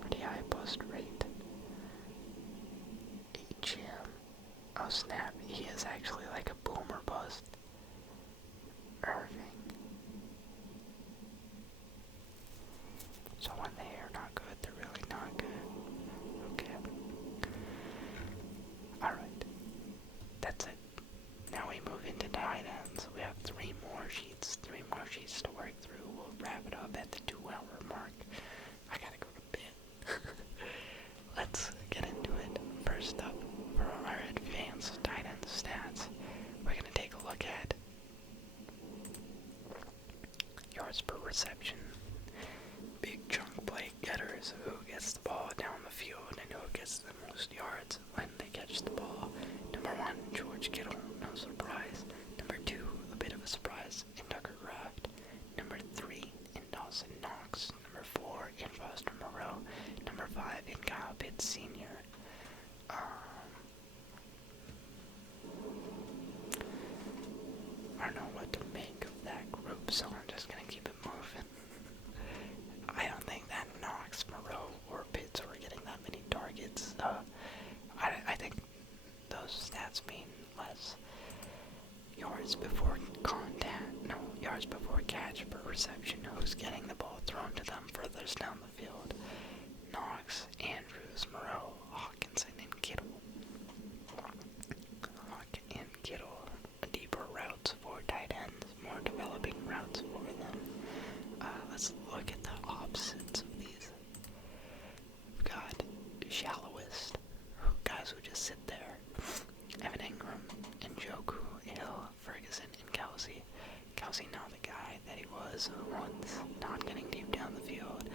Pretty high bust rate. HM. Oh snap, he is actually like a boomer bust. Irving. So when they are not good, they're really not good. Okay. Alright. That's it. Now we move into tight ends. We have three more sheets to work through. We'll wrap it up at the 2-hour mark. I gotta go to bed. Let's get into it. First up, for our advanced tight end stats, we're gonna take a look at yards per reception, big chunk play getters, who gets the ball down the field and who gets the most yards when they catch the ball. Number 1, George Kittle, no surprise. Number 2, a bit of a surprise, in Tucker Kraft. Number 3, in Dawson Knox. Number 4, in Foster Moreau. Number 5, in Kyle Pitts Sr. I don't know what to make of that group, so I'm just gonna keep it moving. I don't think that Knox, Moreau, or Pitts were getting that many targets. I think those stats mean less yards before yards before catch per reception. Who's getting the ball thrown to them furthest down the field? Knox, Andrews, Moreau, Hawkinson, and Kittle. Deeper routes for tight ends, more developing routes for them. Let's look at the opposites of these. We've got shallowest, guys who just sit there. Evan Ingram, Njoku, Hill, Ferguson, and Kelsey. Kelsey now the guy that he was once, not getting deep down the field.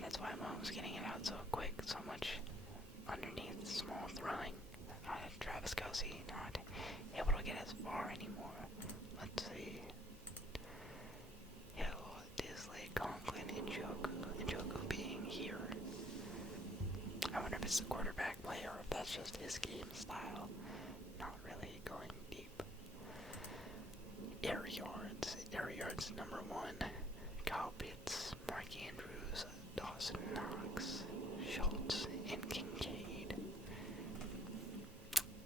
That's why Mahomes getting it out so quick, so much underneath small throwing. Travis Kelsey not able to get as far anymore. Let's see. Hill, Disley, Conklin, Njoku being here. I wonder if it's the quarterback play or if that's just his game style. Not really going deep. Air yards number 1. Kyle Pitts, Mark Andrews, Dawson Knox, Schultz, and Kincaid.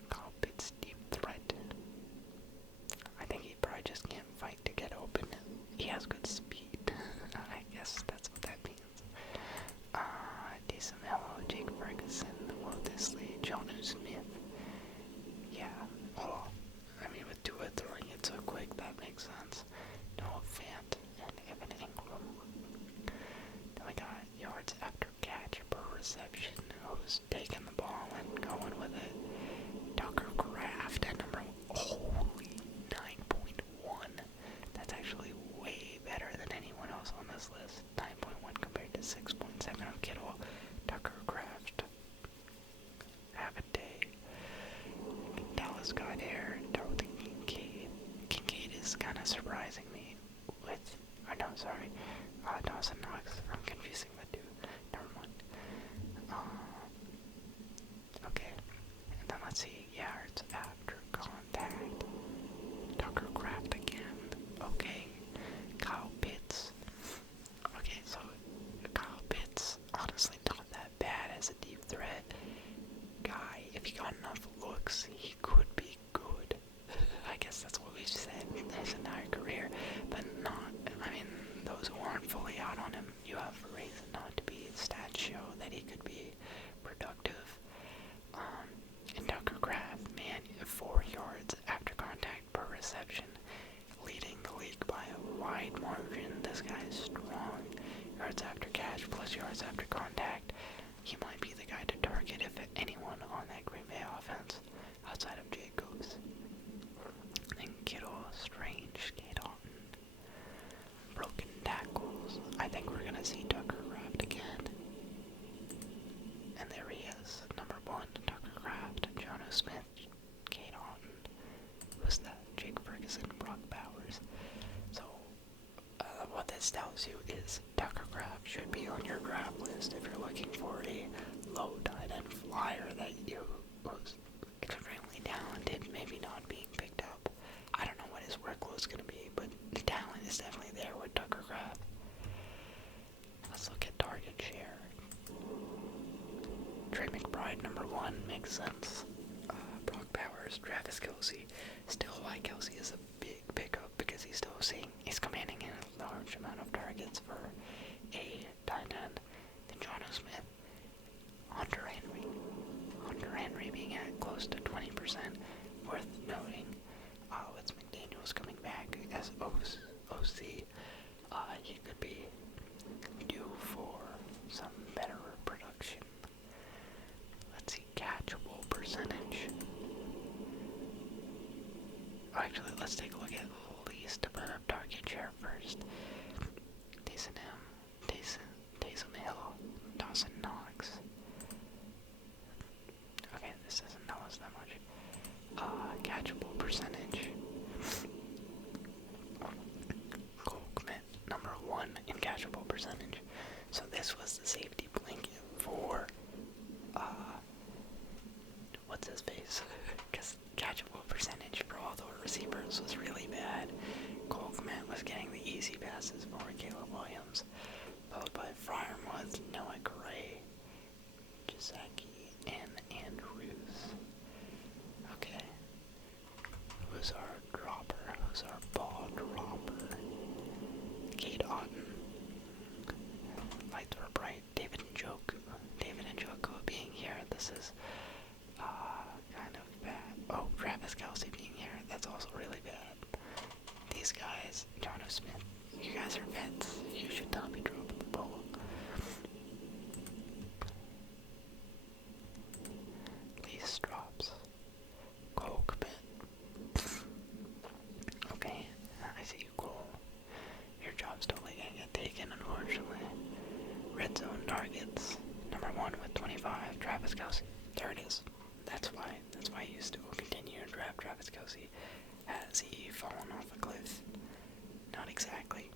Kyle Pitts deep threat. I think he probably just can't fight to get open. He has good speed. I guess that's what that means. Taysom Hill, Jake Ferguson, Will Disley, Jonnu Smith. Yeah, well, I mean with Tua throwing it so quick, that makes sense. Noah Fant and Evan Ingram. Then we got yards after catch per reception. Who's taking the ball and going with it? Tucker Kraft at number, holy, 9.1. That's actually way better than anyone else on this list. 9.1 compared to 6.7 of Kittle. Tucker Kraft. Have a day. Dallas Goddard, Dorothy Kincaid. Kincaid is kind of surprising me with, Dawson Knox. I'm confusing the two. Never mind. yards after catch, plus yards after contact. He might be the guy to target if anyone on that Green Bay offense outside of Jacobs. Then Kittle, Strange, Kate Otten, broken tackles. I think we're gonna see Tucker Kraft again. And there he is, number 1, Tucker Kraft, Jono Smith, Kate Otten. Who's that? Jake Ferguson, Brock Bowers. So, what this tells you is Tucker Kraft should be on your grab list if you're looking for a low tight end flyer that you was extremely talented, maybe not being picked up. I don't know what his workload's going to be, but the talent is definitely there with Tucker Kraft. Let's look at target share. Trey McBride, number 1, makes sense. Brock Bowers, Travis Kelce. Still, why Kelce is a big pickup because he's commanding a large amount of targets for a tight end. Then Jono Smith, Hunter Henry being at close to 20%. Worth noting, with McDaniels coming back as OC, he could be due for some better production. Let's see, catchable percentage. Actually, let's take a look at least per target share first. Taysom Hill, Dawson Knox. Okay, this doesn't tell us that much. Catchable percentage. Cole Kmet, number 1 in catchable percentage. So this was the safety blanket for, what's his face? Because catchable percentage for all the receivers was really bad. Cole Kmet was getting the easy passes for Caleb Williams, followed by Fryermuth, Noah Gray, Gisaki, and Andrews. Okay. Who's our dropper? Who's our ball dropper? Kate Otten. Lights were bright. David Njoku being here. This is kind of bad. Oh, Travis Kelce being here. That's also really bad. These guys, Jono Smith, you guys are vets. You should not be dropping the ball. These drops. Cole Kmet. Okay, I see you, Cole. Your job's totally gonna get taken, unfortunately. Red zone targets. Number 1 with 25, Travis Kelce. There it is. That's why you still continue to draft Travis Kelce. Has he fallen off a cliff? Not exactly.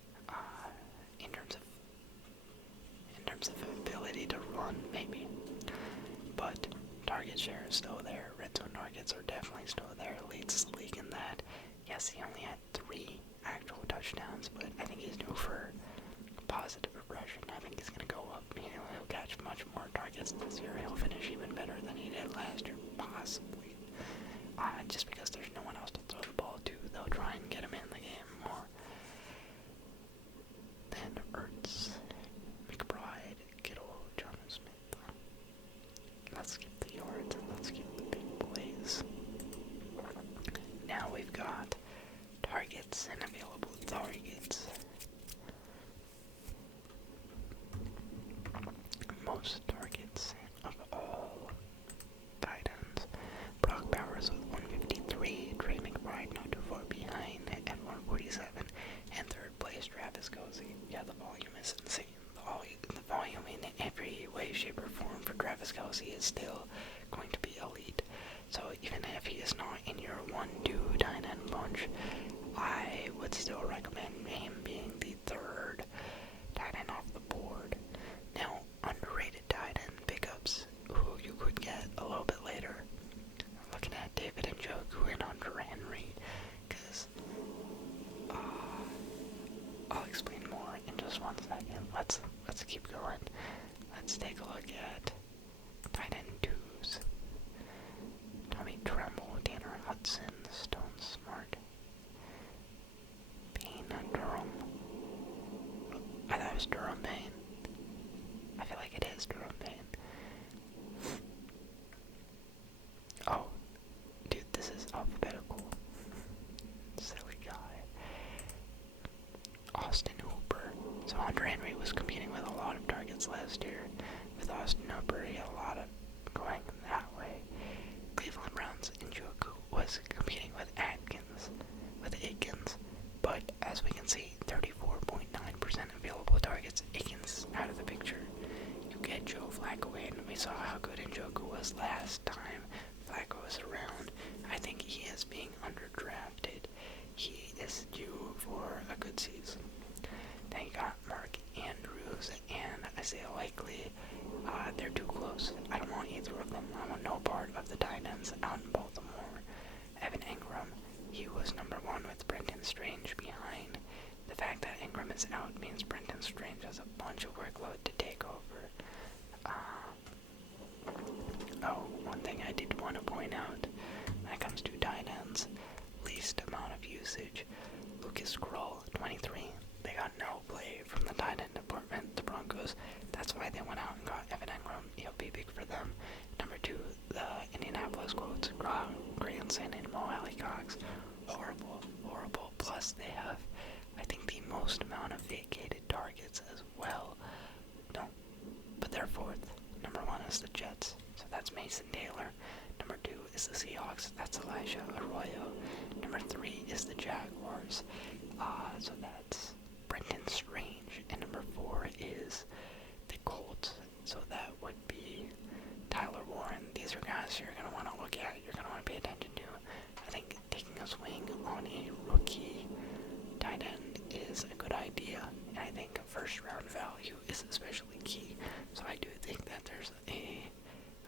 In terms of ability to run, maybe. But target share is still there. Red zone targets are definitely still there. Leads the league in that. Yes, he only had 3 actual touchdowns, but I think he's due for positive regression. I think he's going to go up. He'll catch much more targets this year. He'll finish even better than he did last year, possibly. Just because there's no one else to throw the ball to, they'll try and get him in the game more. Then Ertz, McBride, Kittle, Jono Smith. Let's skip the yards and let's skip the big plays. Now we've got targets and available targets. Most targets of all tight ends. Brock Bowers with 153, Trey McBride not too far behind at 147, and third place Travis Kelce. Yeah, the volume is insane. The volume in every way, shape, or form for Travis Kelce is still going to be elite. So even if he is not in your 1-2 tight end bunch, I would still recommend him being the 3rd tight end off the board. Now, underrated tight end pickups who you could get a little bit later. I'm looking at David Njoku and Hunter Henry, because I'll explain more in just 1 second. Let's keep going. Let's take a look at tight end 2s. Tommy Tremble, Tanner Hudson, Stone Smart, Payne Durham. I thought it was Durham Payne. I feel like it is Durham Payne. Oh, dude, this is alphabetical. Silly guy. Austin Hooper. So Hunter Henry was competing with a lot of targets last year, with Austin Hooper, a lot of going that way. Cleveland Browns, Njoku was competing with Aikens, but as we can see, 34.9% available targets. Aikens out of the picture. You get Joe Flacco in. We saw how good Njoku was last time Flacco was around. I think he is being underdrafted. He is due for a good season. Then you got Mark Andrews and Isaiah Likely. They're too close. I don't want either of them. I want no part of the tight ends out in Baltimore. Evan Ingram, he was number one with Brendan Strange behind. The fact that Ingram is out means Brendan Strange has a bunch of workload to take over. One thing I did want to point out when it comes to tight ends, least amount of usage. Lucas Krull, 23. They got no play from the tight end department, the Broncos. That's why they went out and got Evan Ingram. He'll be big for them. Number 2, the Indianapolis Colts, Granson and Mo Cox. Horrible. Plus they have, I think, the most amount of vacated targets as well. No, but they're 4th. Number 1 is the Jets, so that's Mason Taylor. Number 2 is the Seahawks, that's Elijah Arroyo. Number 3 is the Jaguars, so that's Brendan Strange. And number 4 is the Colts, so that would be Tyler Warren. These are guys you're going to want to look at, you're going to want to pay attention to. I think taking a swing on a rookie tight end is a good idea, and I think first round value is especially key. So I do think that there's a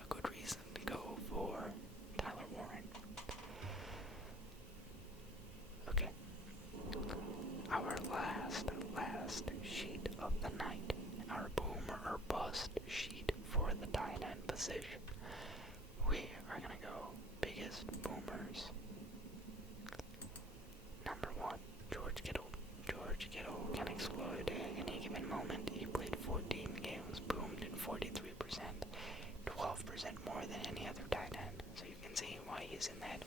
good reason to go for Tyler Warren. Okay. Our last sheet of the night, our boom or bust sheet for the tight end position. We are gonna go biggest boomers. Number 1, George Kittle. George Kittle can explode at any given moment. He played 14 games, boomed in 43%, 12% more than any other tight end. So you can see why he's in that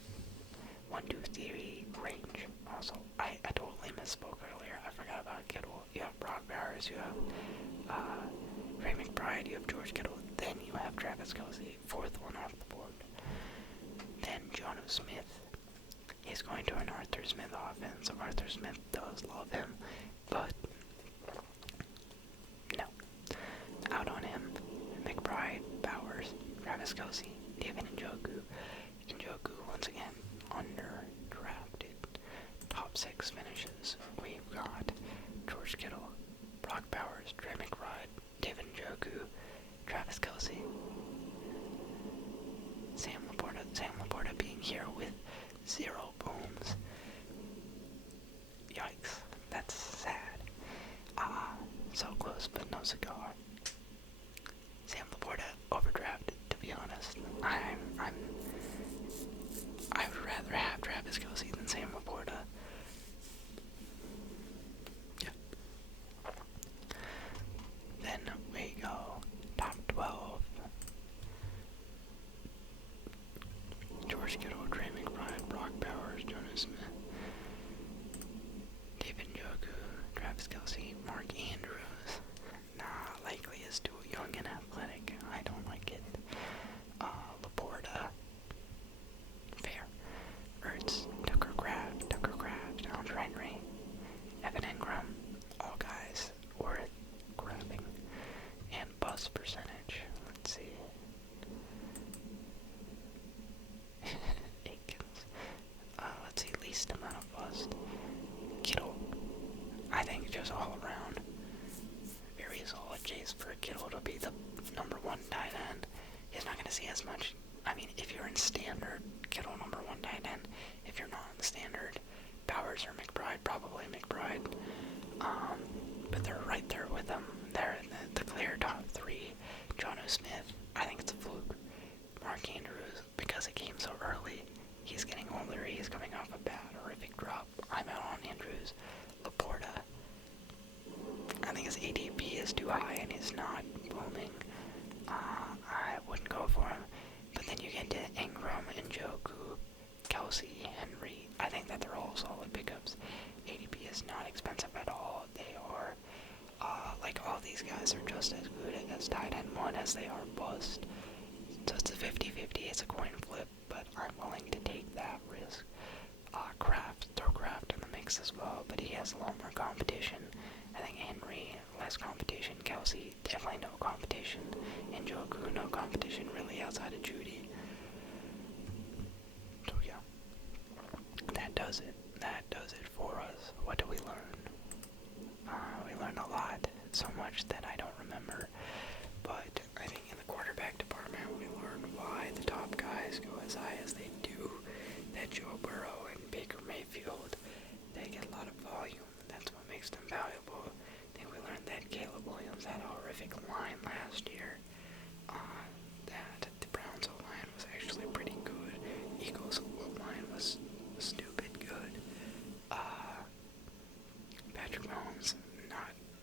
1, 2, 3 range. Also, I totally misspoke earlier. I forgot about Kittle. You have Brock Bowers, you have Ray McBride, you have George Kittle, then you have Travis Kelce, 4th one off the board. Then Jonnu Smith. He's going to an Arthur Smith offense. Arthur Smith does love him, but no. Out on him. McBride, Bowers, Travis Kelce, David Njoku. Njoku, once again, underdrafted. Top 6 finishes. We've got George Kittle, Brock Bowers, Trey McBride, David Njoku, Travis Kelce, Sam Laporta being here with 0 booms. Yikes, that's sad. So close but no cigar. Sam Laporta overdrafted, to be honest. I would rather have Travis Kelce than Sam Laporta. Yeah. Then we go top 12. George Kittle, Trey McBride, Brock Bowers, Jonnu Smith, David Njoku, Travis Kelce, Mark Andrews. Likely is too young and athletic. I don't like it. Laporta. Fair. Ertz, Tucker Craft, Andre Henry, Evan Ingram. All guys worth grabbing. And bust percentage. Let's see. Aikens. Let's see, least amount of bust. Kittle. I think just all around very solid case for Kittle to be the number 1 tight end. He's not going to see as much. I mean, if you're in standard, Kittle number 1 tight end. If you're not in standard, Bowers or McBride, probably McBride. But they're right there with them. They're in the clear top 3. Jonnu Smith, I think it's a fluke. Mark Andrews, because it came so early, he's getting older. He's coming off a bad, horrific drop. I'm out on Andrews. Laporta, I think his ADP is too high and he's not booming. I wouldn't go for him. But then you get to Ingram, Njoku, Kelce, Henry. I think that they're all solid pickups. ADP is not expensive at all. They are, like all guys are just as good as tight end 1 as they are bust. So it's a 50-50, it's a coin flip, but I'm willing to take that risk. Throw Kraft in the mix as well, but he has a lot more competition. I think Henry, less competition. Kelsey, definitely no competition. And Njoku, no competition really outside of Judy. So yeah, that does it. That does it for us. What do we learn? We learned a lot. So much that I don't remember. But I think in the quarterback department, we learned why the top guys go as high as they do. That Joe Burrow and Baker Mayfield, they get a lot of volume. That's what makes them valuable. I think we learned that Caleb Williams had a horrific line last year. That the Browns O-line was actually pretty good. Eagles O-line was stupid good. Patrick Mahomes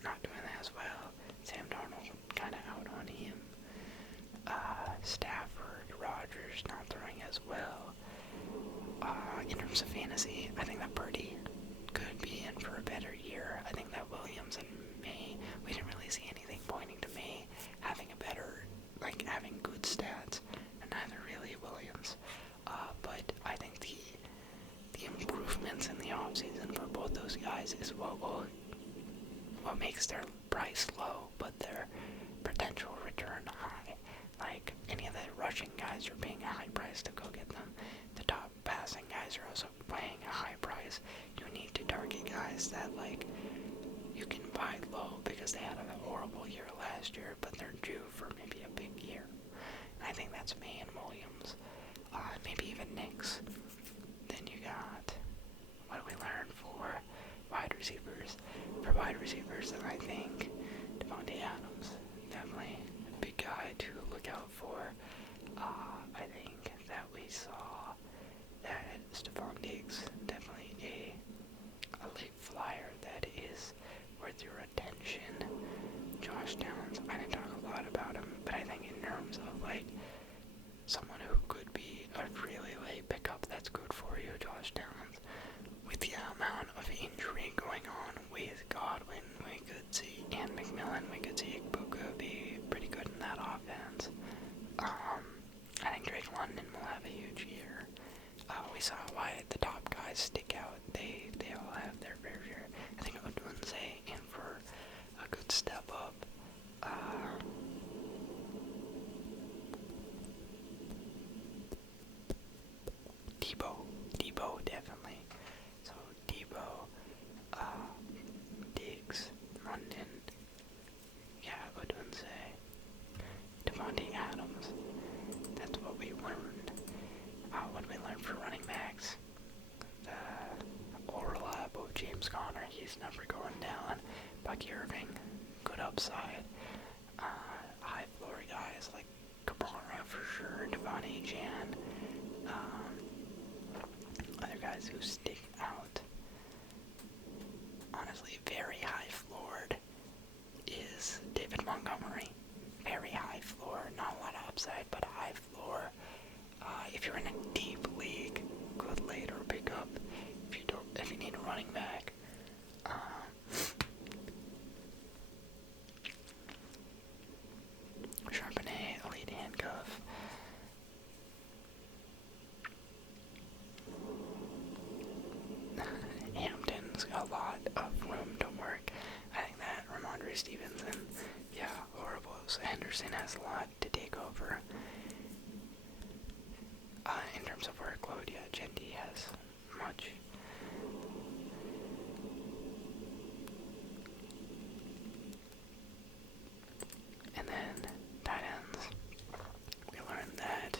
not doing as well. Sam Darnold kind of out on him. Stafford, Rodgers not throwing as well. In terms of fantasy, I think that Purdy could be in for a better year. I think that Williams and May, we didn't really see anything pointing to May having a better, having good stats, and neither really Williams. But I think the improvements in the offseason for both those guys is what makes their price low, but their potential return high. Like, any of the rushing guys are paying a high price to go get them. The top passing guys are also paying a high price. You need to target guys that, you can buy low because they had a horrible year last year, but they're due for maybe a big year. And I think that's May and Williams. Maybe even Knicks. Then you got, what do we learn for wide receivers? For wide receivers, I think Devontae Adams, definitely a big guy to look out for. I think that we saw that Stephon Diggs, definitely a late flyer that is worth your attention. Josh Downs, I didn't talk a lot about him, but I think in terms of someone who could be a really late pickup that's good for you, Josh Downs. With the amount of injury going on with Godwin, we could see, and McMillan, we could see Igbuka be pretty good in that offense. I think Drake London will have a huge year. We saw why the top guys stick out. They all have their fair share. I think Odunze in for a good step up. Debo definitely. So Debo, Diggs, London, Odunze, Devontae Adams. That's what we learned. What did we learn for running backs? All reliable James Conner, he's never going down. Bucky Irving, good upside. High floor guys like Cabrera for sure, Devon Jan. Other guys who stick out, honestly, very high floored, is David Montgomery. Very high floor, not a lot of upside, but high floor. If you're in a deep league, good later pickup. If you need a running back, Charbonnet, elite handcuff. Hampton's got a lot of room to work. I think that Ramondre Stevenson, horrible. So Henderson has a lot to take over. In terms of workload, Genty has much. And then tight ends. We learned that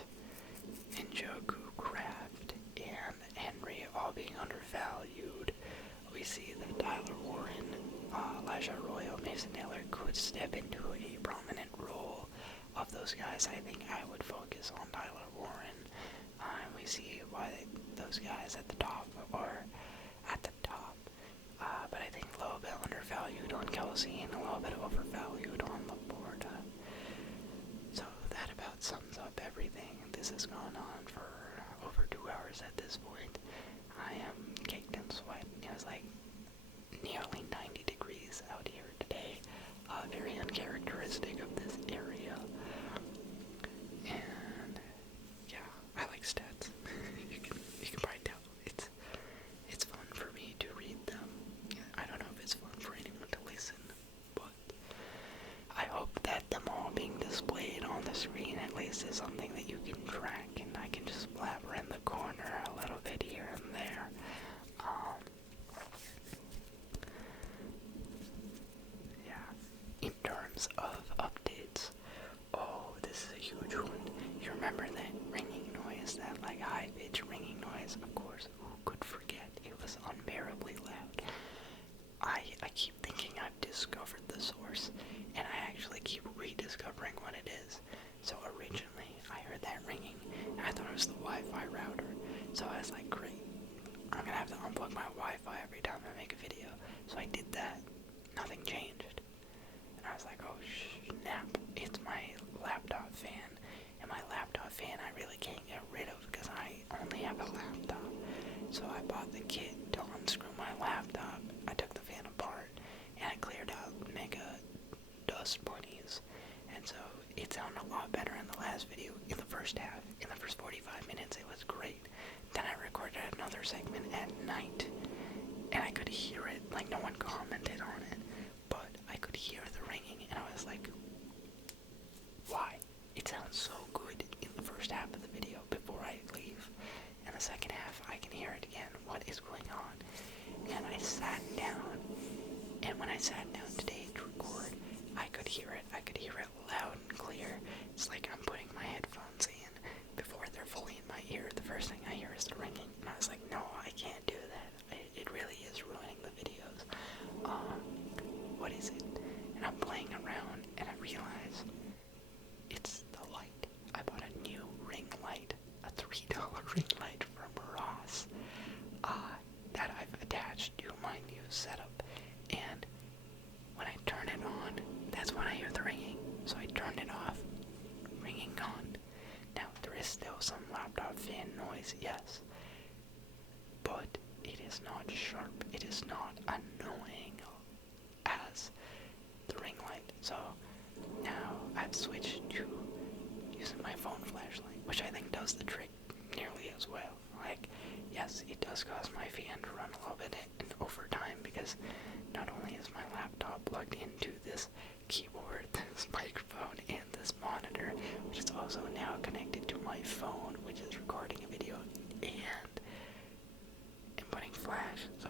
Njoku, Kraft, and Henry all being undervalued. We see that Tyler Warren, Elijah Arroyo, Mason Taylor could step into a prominent role. Of those guys, I think I would focus on Tyler Warren. We see why those guys at the top are at the top. But I think a little bit undervalued on Kelsey and a little bit overvalued on Laporta. So that about sums up everything. This has gone on for over 2 hours at this point. I am caked in sweat. It was nearly 90 degrees out here today. Very uncanny. keep thinking I've discovered the source, and I actually keep rediscovering what it is. So originally, I heard that ringing, and I thought it was the Wi-Fi router. So I was like, great, I'm gonna have to unplug my Wi-Fi every time I make a video. So I did that. Nothing changed. And I was like, oh snap, it's my laptop fan. And my laptop fan I really can't get rid of because I only have a laptop. So I bought the kit to unscrew my laptop. I took the fan apart and I cleared out mega dust bunnies. And so it sounded a lot better in the last video. In the first half, in the first 45 minutes, it was great. Then I recorded another segment at night, and I could hear it, like no one commented on it, but I could hear the ringing, and I was like, why? It sounds so good in the first half of the video before I leave, and the second half I can hear it again. What is going on? And I sat down, and when I sat down today to record, I could hear it. I could hear it loud and clear. It's like I'm putting my headphones in before they're fully in my ear. The first thing I hear is the ringing, and I was like, no, I can't do that. It really is ruining the videos. What is it? And I'm playing around, and I realize it's the light. I bought a new ring light, a $3 ring light from Ross, that I've attached to my new setup, and when I turn it on, that's when I hear the ringing. So I turned it off, ringing gone. Now, there is still some laptop fan noise, yes, but it is not sharp. It is not annoying as the ring light. So now I've switched to using my phone flashlight, which I think does the trick nearly as well. Like, yes, it does cause my fan to run a little bit in overtime because not only is my laptop plugged into this keyboard, this microphone, and this monitor, which is also now connected to my phone, which is recording a video and inputting flash. So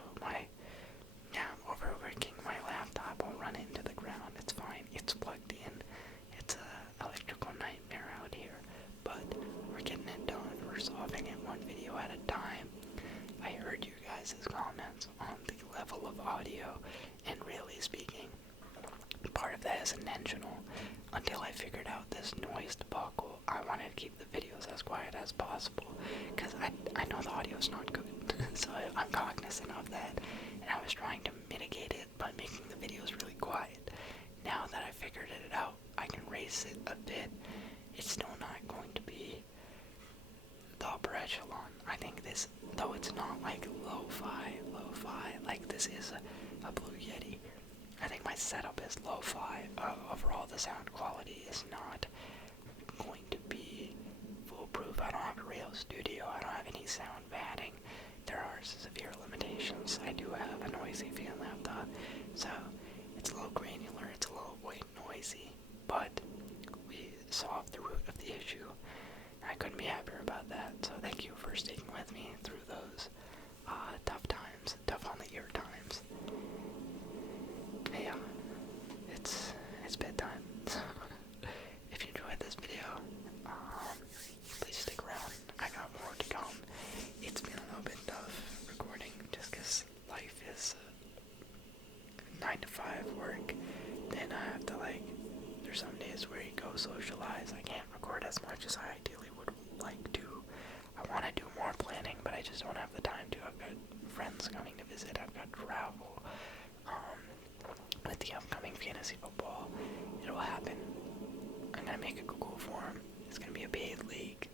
now I'm overworking my laptop. I'll run into the ground. It's fine. It's plugged in. It's a electrical nightmare out here, but we're getting it done. We're solving it one video at a time. I heard you guys' comments on the level of audio, and really speaking, part of that is intentional. Until I figured out this noise debacle, I wanted to keep the videos as quiet as possible, because I know the audio is not good, so I'm cognizant of that, and I was trying to mitigate it by making the videos really quiet. Now that I figured it out, I can raise it a bit. It's still not going to be the upper echelon. I think this, though it's not like lo-fi, like this is a Blue Yeti, I think my setup is lo-fi. Overall, the sound quality is not going to be foolproof. I don't have a real studio. I don't have any sound batting. There are severe limitations. I do have a noisy fan laptop, so it's a little granular, it's a little white noisy, but we solved the root of the issue. I couldn't be happier about that, so thank you for sticking with me through those tough times, tough on the ear times. Yeah, it's bedtime. So if you enjoyed this video, please stick around. I got more to come. It's been a little bit tough recording just because life is 9 to 5 work. Then I have to there's some days where you go socialize. I can't record as much as I ideally would like to. I want to do more planning, but I just don't have the time to. I've got friends coming to visit. I've got travel. With the upcoming fantasy football, it'll happen. I'm gonna make a Google form. It's gonna be a paid league.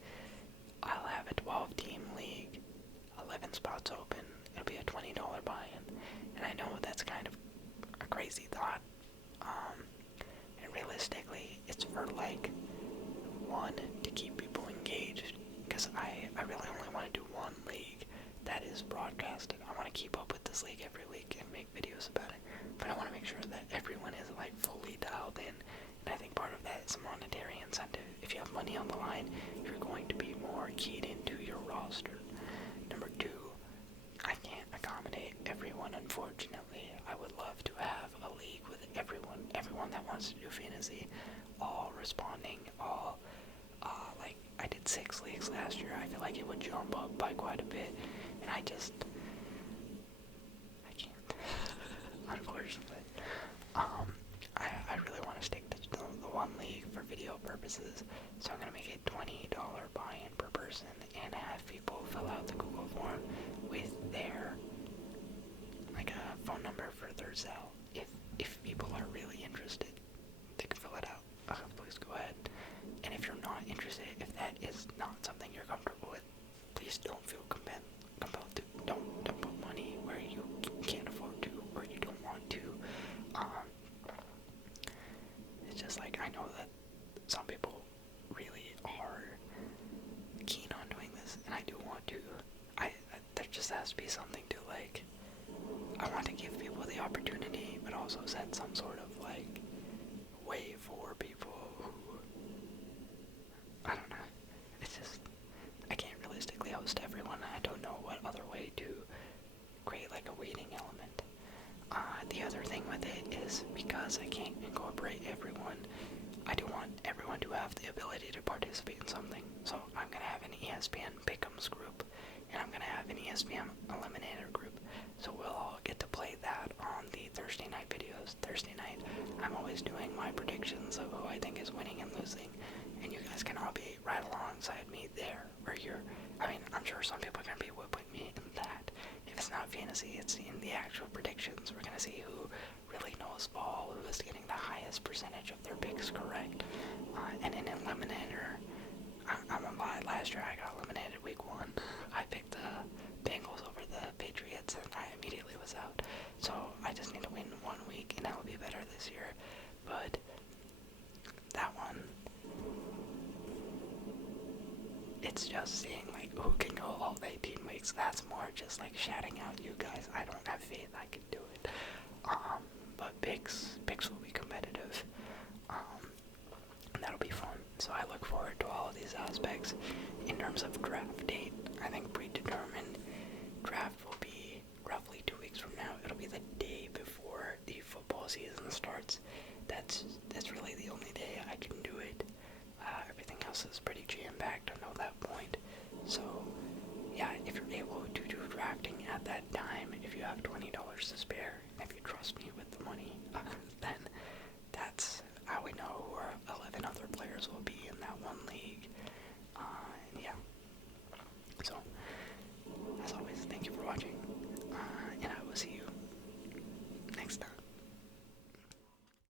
I'll have a 12-team league, 11 spots open. It'll be a $20 buy-in, and I know that's kind of a crazy thought. And realistically, it's for one, to keep people engaged, because I really only want to do one league that is broadcasted. I want to keep up with this league every week and make videos about it, but I want to make sure that everyone is fully dialed in, and I think part of that is a monetary incentive. If you have money on the line, you're going to be more keyed into your roster. Number 2, I can't accommodate everyone, unfortunately. I would love to have a league with everyone that wants to do fantasy, all responding, all, I did 6 leagues last year. I feel like it would jump up by quite a bit, and I can't, unfortunately. video purposes. So I'm gonna make a $20 buy-in per person and have people fill out the Google form with their like a phone number for their Zelle. If people are really interested, they can fill it out. Please go ahead. And if you're not interested, if that is not something you're comfortable with, please don't feel compelled to. Don't put money where you can't afford to or you don't want to. It's just like, I know that some people really are keen on doing this, and I do want to. There just has to be something to, like, I want to give people the opportunity, but also set some sort of, like, way for people who, I don't know, it's just, I can't realistically host everyone. I don't know what other way to create, like, a waiting element. The other thing with it is, because I can't incorporate everyone, I do want everyone to have the ability to participate in something. So I'm going to have an ESPN Pick'ems group, and I'm going to have an ESPN Eliminator group. So we'll all get to play that on the Thursday night videos. Thursday night, I'm always doing my predictions of who I think is winning and losing, and you guys can all be right alongside me there, where you're, I mean, I'm sure some people are going to be whipping me in that. If it's not fantasy, it's in the actual predictions. We're going to see who really knows ball, who is getting the highest percentage of their picks correct. And in Eliminator, I'm gonna lie, last year I got eliminated week 1. I picked the Bengals over the Patriots, and I immediately was out. So I just need to win 1 week, and that'll be better this year. But that one, it's just seeing, like, who can go all 18 weeks. That's more just like shouting out you guys. I don't have faith I can do it. But picks will be competitive. And that'll be fun. So I look forward to all of these aspects. In terms of draft date, I think predetermined draft will be roughly 2 weeks from now. It'll be the day before the football season starts. That's really the only day I can do it. Everything else is pretty jam-packed until that point. So yeah, if you're able to do drafting at that time, if you have $20 to spare, if you trust me with the money, then